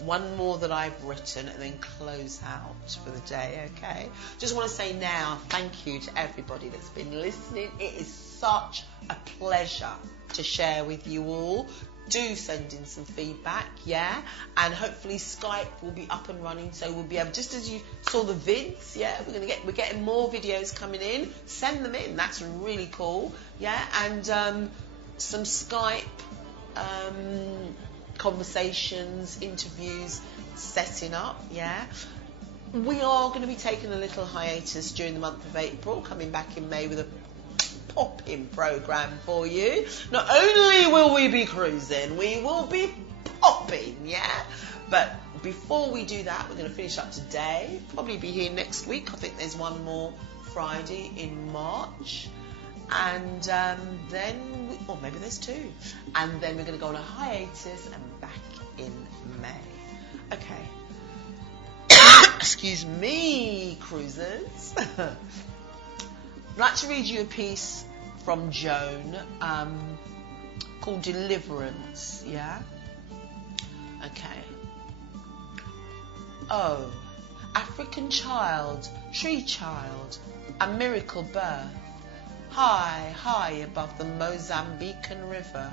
one more that I've written and then close out for the day, okay? Just want to say now, thank you to everybody that's been listening. It is such a pleasure to share with you all. Do send in some feedback, yeah? And hopefully Skype will be up and running, so we'll be able, just as you saw the vids, yeah, we're getting more videos coming in. Send them in, that's really cool, yeah? And some Skype conversations, interviews setting up, yeah. We are going to be taking a little hiatus during the month of April, coming back in May with a pop-in program for you. Not only will we be cruising, we will be popping, yeah. But before we do that, we're going to finish up today. Probably be here next week. I think there's one more Friday in March. And then, or maybe there's two. And then we're going to go on a hiatus and back in May. Okay. Excuse me, cruisers. I'd like to read you a piece from Joan called Deliverance, yeah? Okay. Oh, African child, tree child, a miracle birth, high, high above the Mozambican river,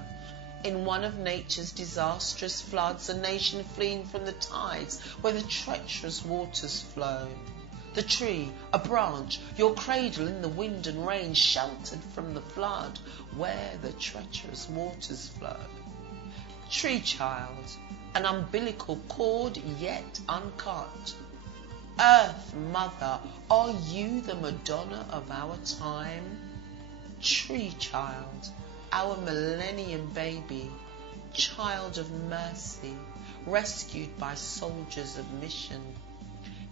in one of nature's disastrous floods, a nation fleeing from the tides where the treacherous waters flow. The tree, a branch, your cradle in the wind and rain, sheltered from the flood where the treacherous waters flow. Tree child, an umbilical cord yet uncut. Earth mother, are you the Madonna of our time? Tree child, our millennium baby, child of mercy, rescued by soldiers of mission.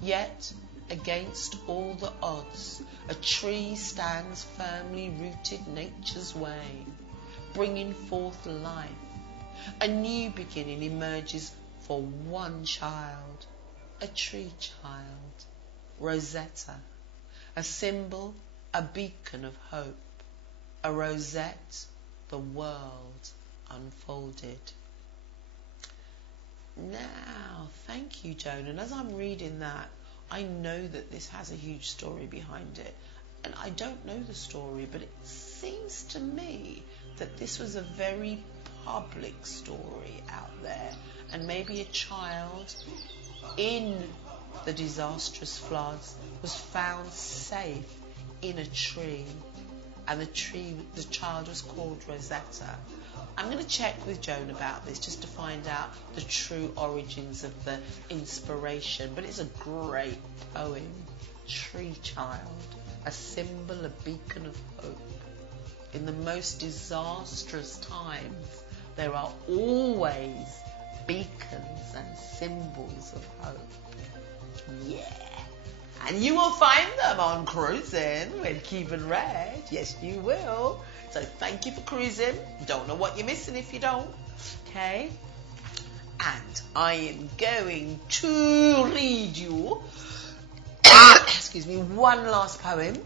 Yet, against all the odds, a tree stands firmly rooted nature's way, bringing forth life. A new beginning emerges for one child, a tree child, Rosetta, a symbol, a beacon of hope, a rosette, the world unfolded. Now, thank you, Joan. And as I'm reading that, I know that this has a huge story behind it. And I don't know the story, but it seems to me that this was a very public story out there. And maybe a child in the disastrous floods was found safe in a tree. And the child was called Rosetta. I'm going to check with Joan about this just to find out the true origins of the inspiration. But it's a great poem, Tree Child, a symbol, a beacon of hope. In the most disastrous times, there are always beacons and symbols of hope. Yeah. And you will find them on Cruising with Cuban Red. Yes, you will. So thank you for cruising. Don't know what you're missing if you don't. Okay. And I am going to read you, excuse me, one last poem.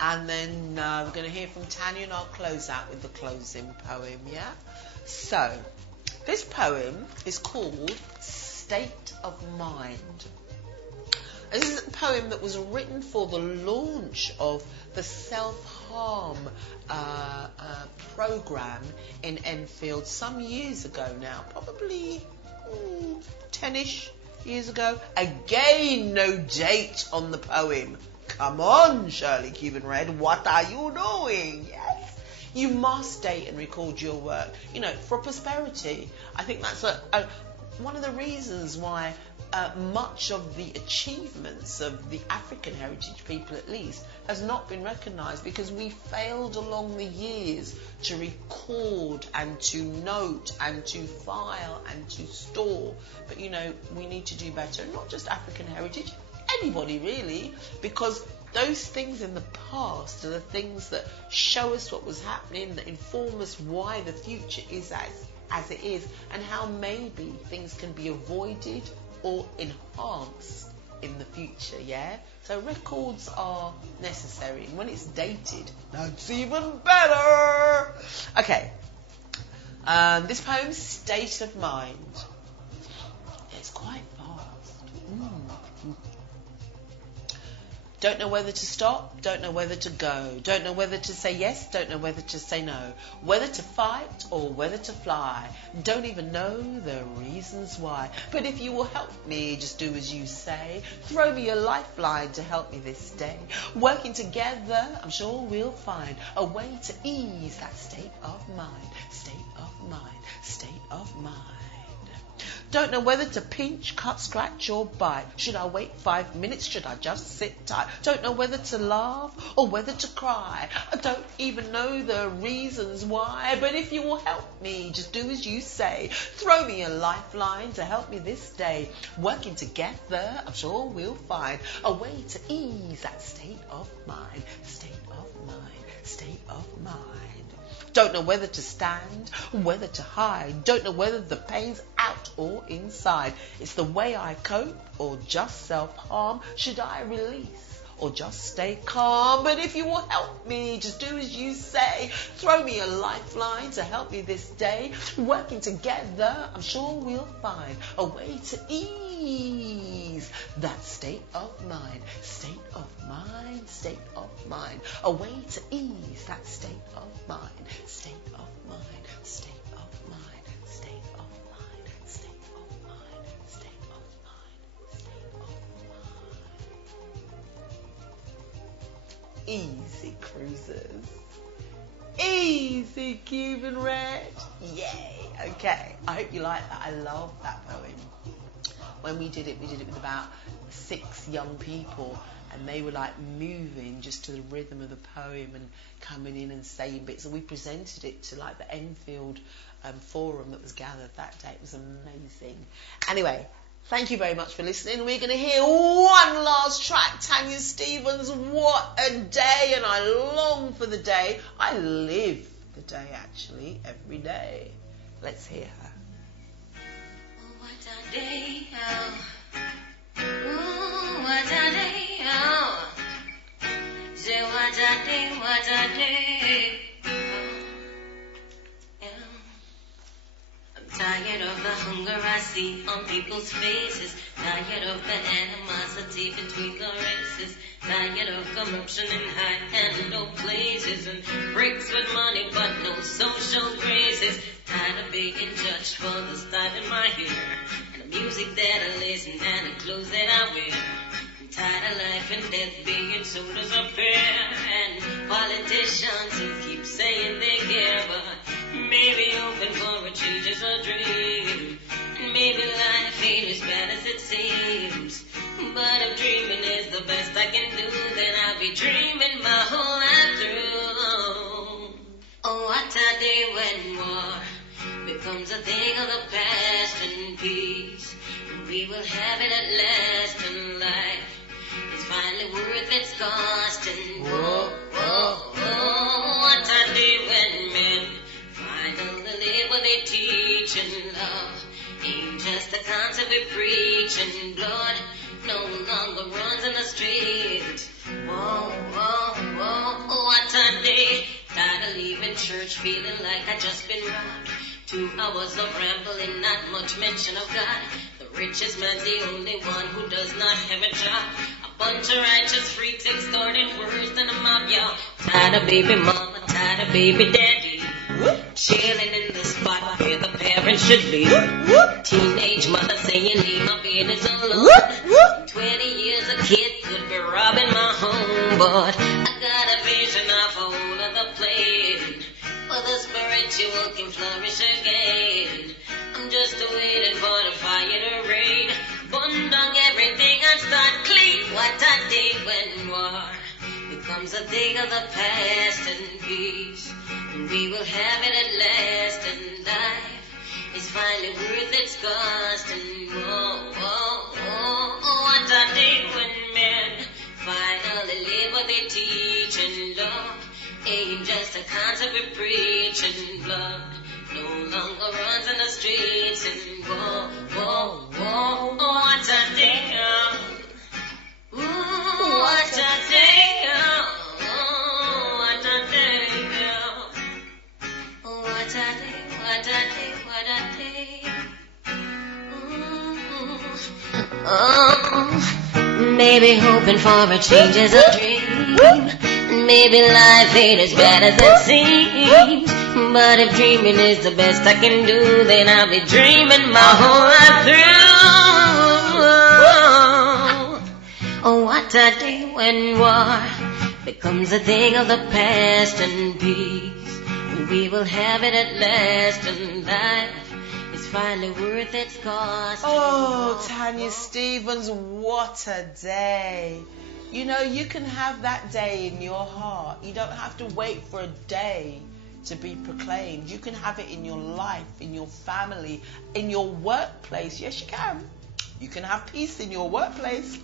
And then we're going to hear from Tanya, and I'll close out with the closing poem, yeah? So, this poem is called State of Mind. This is a poem that was written for the launch of the self-harm program in Enfield some years ago now, probably 10-ish years ago. Again, no date on the poem. Come on, Shirley Cuban Red, what are you doing? Yes, you must date and record your work, for prosperity. I think that's one of the reasons why much of the achievements of the African heritage people, at least, has not been recognised, because we failed along the years to record and to note and to file and to store. But we need to do better, and not just African heritage, anybody really, because those things in the past are the things that show us what was happening, that inform us why the future is as it is, and how maybe things can be avoided or enhanced in the future, yeah? So records are necessary, and when it's dated, that's even better. Okay, this poem's State of Mind. It's quite fast. Don't know whether to stop, don't know whether to go, don't know whether to say yes, don't know whether to say no, whether to fight or whether to fly, don't even know the reasons why. But if you will help me, just do as you say, throw me a lifeline to help me this day. Working together, I'm sure we'll find a way to ease that state of mind, state of mind, state of mind. Don't know whether to pinch, cut, scratch or bite. Should I wait 5 minutes? Should I just sit tight? Don't know whether to laugh or whether to cry. I don't even know the reasons why. But if you will help me, just do as you say. Throw me a lifeline to help me this day. Working together, I'm sure we'll find a way to ease that state of mind. State of mind, state of mind. Don't know whether to stand, whether to hide. Don't know whether the pain's out or inside. It's the way I cope or just self-harm. Should I release or just stay calm? But if you will help me, just do as you say. Throw me a lifeline to help me this day. Working together, I'm sure we'll find a way to ease that state of mind. State of mind, state of mind. A way to ease that state of mind. State of mind, state of mind, state of mind, state of mind, state of mind, state of mind. Easy cruisers. Easy Cuban Red. Yay. Okay. I hope you like that. I love that poem. When we did it with about 6 young people, and they were like moving just to the rhythm of the poem and coming in and saying bits. And we presented it to like the Enfield forum that was gathered that day. It was amazing. Anyway, thank you very much for listening. We're going to hear one last track. Tanya Stephens, What a Day. And I long for the day. I live the day, actually, every day. Let's hear her. What a day, oh. Ooh, what a day, oh. Say what a day, oh. Yeah. I'm tired of the hunger I see on people's faces. Tired of the animosity between the races. Tired of corruption in high and low places. And bricks with money but no social graces. Tired of being judged for the style in my hair. And the music that I listen and the clothes that I wear. I'm tired of life and death being sold as a fair. And politicians who keep saying they care, but maybe open for a change is a dream. And maybe life ain't as bad as it seems. But if dreaming is the best I can do, then I'll be dreaming my whole life through. Oh, what a day when war becomes a thing of the past and peace. And we will have it at last, and life is finally worth its cost. And whoa, whoa, whoa, what a day when men finally live what they teach. And love ain't just a concept we preach. And blood no longer runs in the street. Whoa, whoa, whoa, what a day. Tired of leaving church feeling like I just been robbed. 2 hours of rambling, not much mention of God. The richest man's the only one who does not have a job. A bunch of righteous freaks extorting worse than a mob, y'all. Tired of baby mama, tired of baby daddy. Chilling in the spot where the parents should be. Teenage mother saying leave my business alone. 20 years a kid could be robbing my home, but I got a vision of a whole other plane, where the spiritual can flourish again. I'm just waiting for the fire to rain, burn down everything and start clean. What a day when war becomes a thing of the past and peace. And we will have it at last, and life is finally worth its cost. And whoa, whoa, whoa, what a day when men finally live what they teach. And love ain't just a concept we preach. And blood no longer runs in the streets. And whoa, whoa, whoa, what a day, oh. Ooh, what a day, oh. What a day, oh. What a day, what a day, what a day. Oh, maybe hoping for a change is a dream. Maybe life ain't as bad as it seems. But if dreaming is the best I can do, then I'll be dreaming my whole life through. Oh, what a day when war becomes a thing of the past and peace. We will have it at last, and life is finally worth its cost. Oh, Tanya Stevens, what a day. You know, you can have that day in your heart. You don't have to wait for a day to be proclaimed. You can have it in your life, in your family, in your workplace. Yes, you can. You can have peace in your workplace.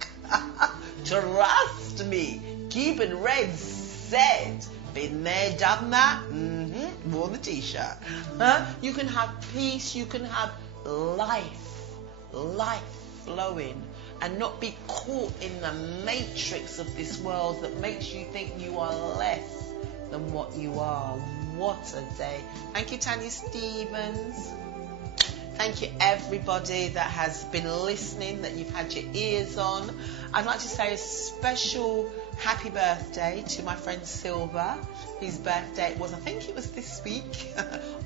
Trust me. Cuban Red said, been there, done that. Worn the t-shirt. You can have peace. You can have life flowing, and not be caught in the matrix of this world that makes you think you are less than what you are. What a day. Thank you, Tanya Stevens. Thank you, everybody that has been listening, that you've had your ears on. I'd like to say a special happy birthday to my friend Silver, whose birthday it was, I think it was this week.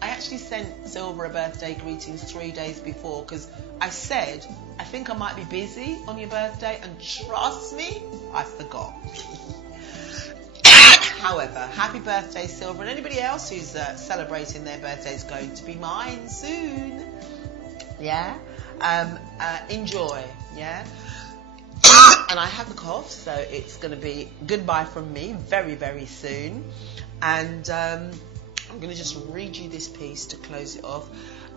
I actually sent Silver a birthday greetings 3 days before, because I said, I think I might be busy on your birthday, and trust me, I forgot. However, happy birthday, Silver, and anybody else who's celebrating their birthday is going to be mine soon. Yeah? Enjoy, yeah? And I have the cough, so it's going to be goodbye from me very, very soon. And I'm going to just read you this piece to close it off.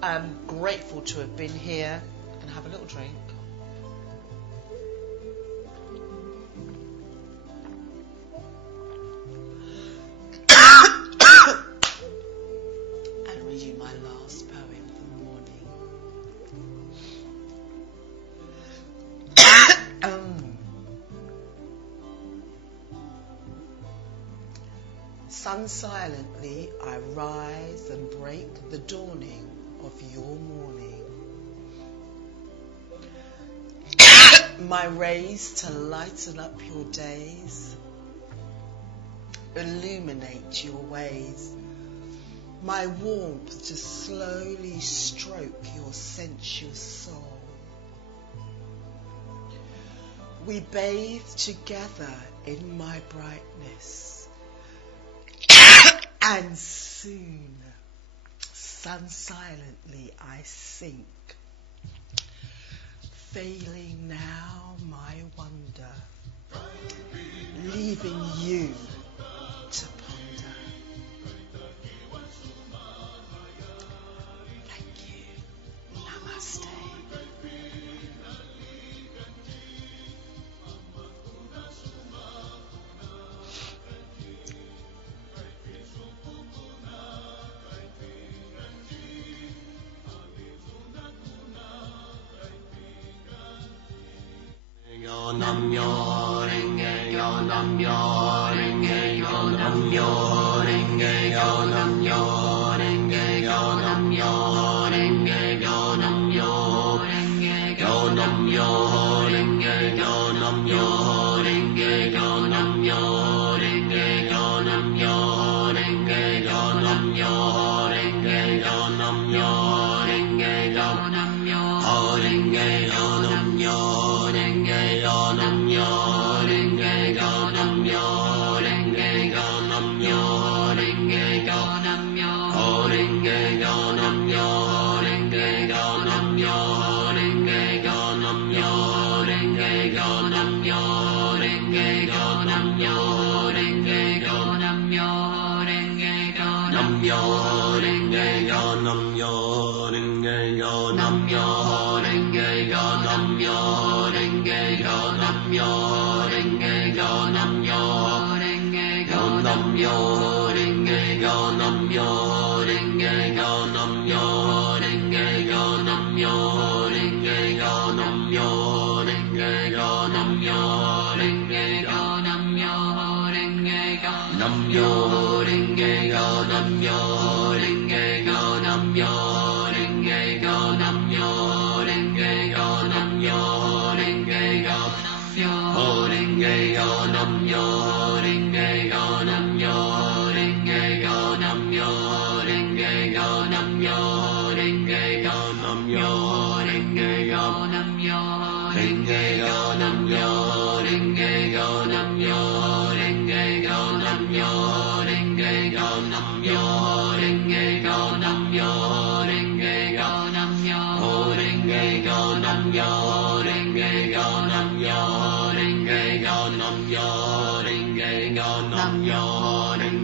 I'm grateful to have been here, and have a little drink. And read you my last poem for the morning. Sun silently I rise and break the dawning of your morning. My rays to lighten up your days, illuminate your ways. My warmth to slowly stroke your sensuous soul. We bathe together in my brightness, and soon, sun silently I sink, failing now my wonder, leaving you to ponder. Thank you. Namaste. Namyo renge yo, namyo renge yo, namyo renge yo, namyo renge yo, namyo renge yo, namyo renge yo, namyo renge yo, namyo renge yo, namyo renge yo, namyo renge yo, namyo renge yo, namyo renge yo, namyo renge yo, namyo Namyo go, nam yo ho renge go, nam yo ho renge go, nam yo ho renge go, nam yo ho renge go, nam yo ho renge go, nam yo ho renge go, nam yo ho renge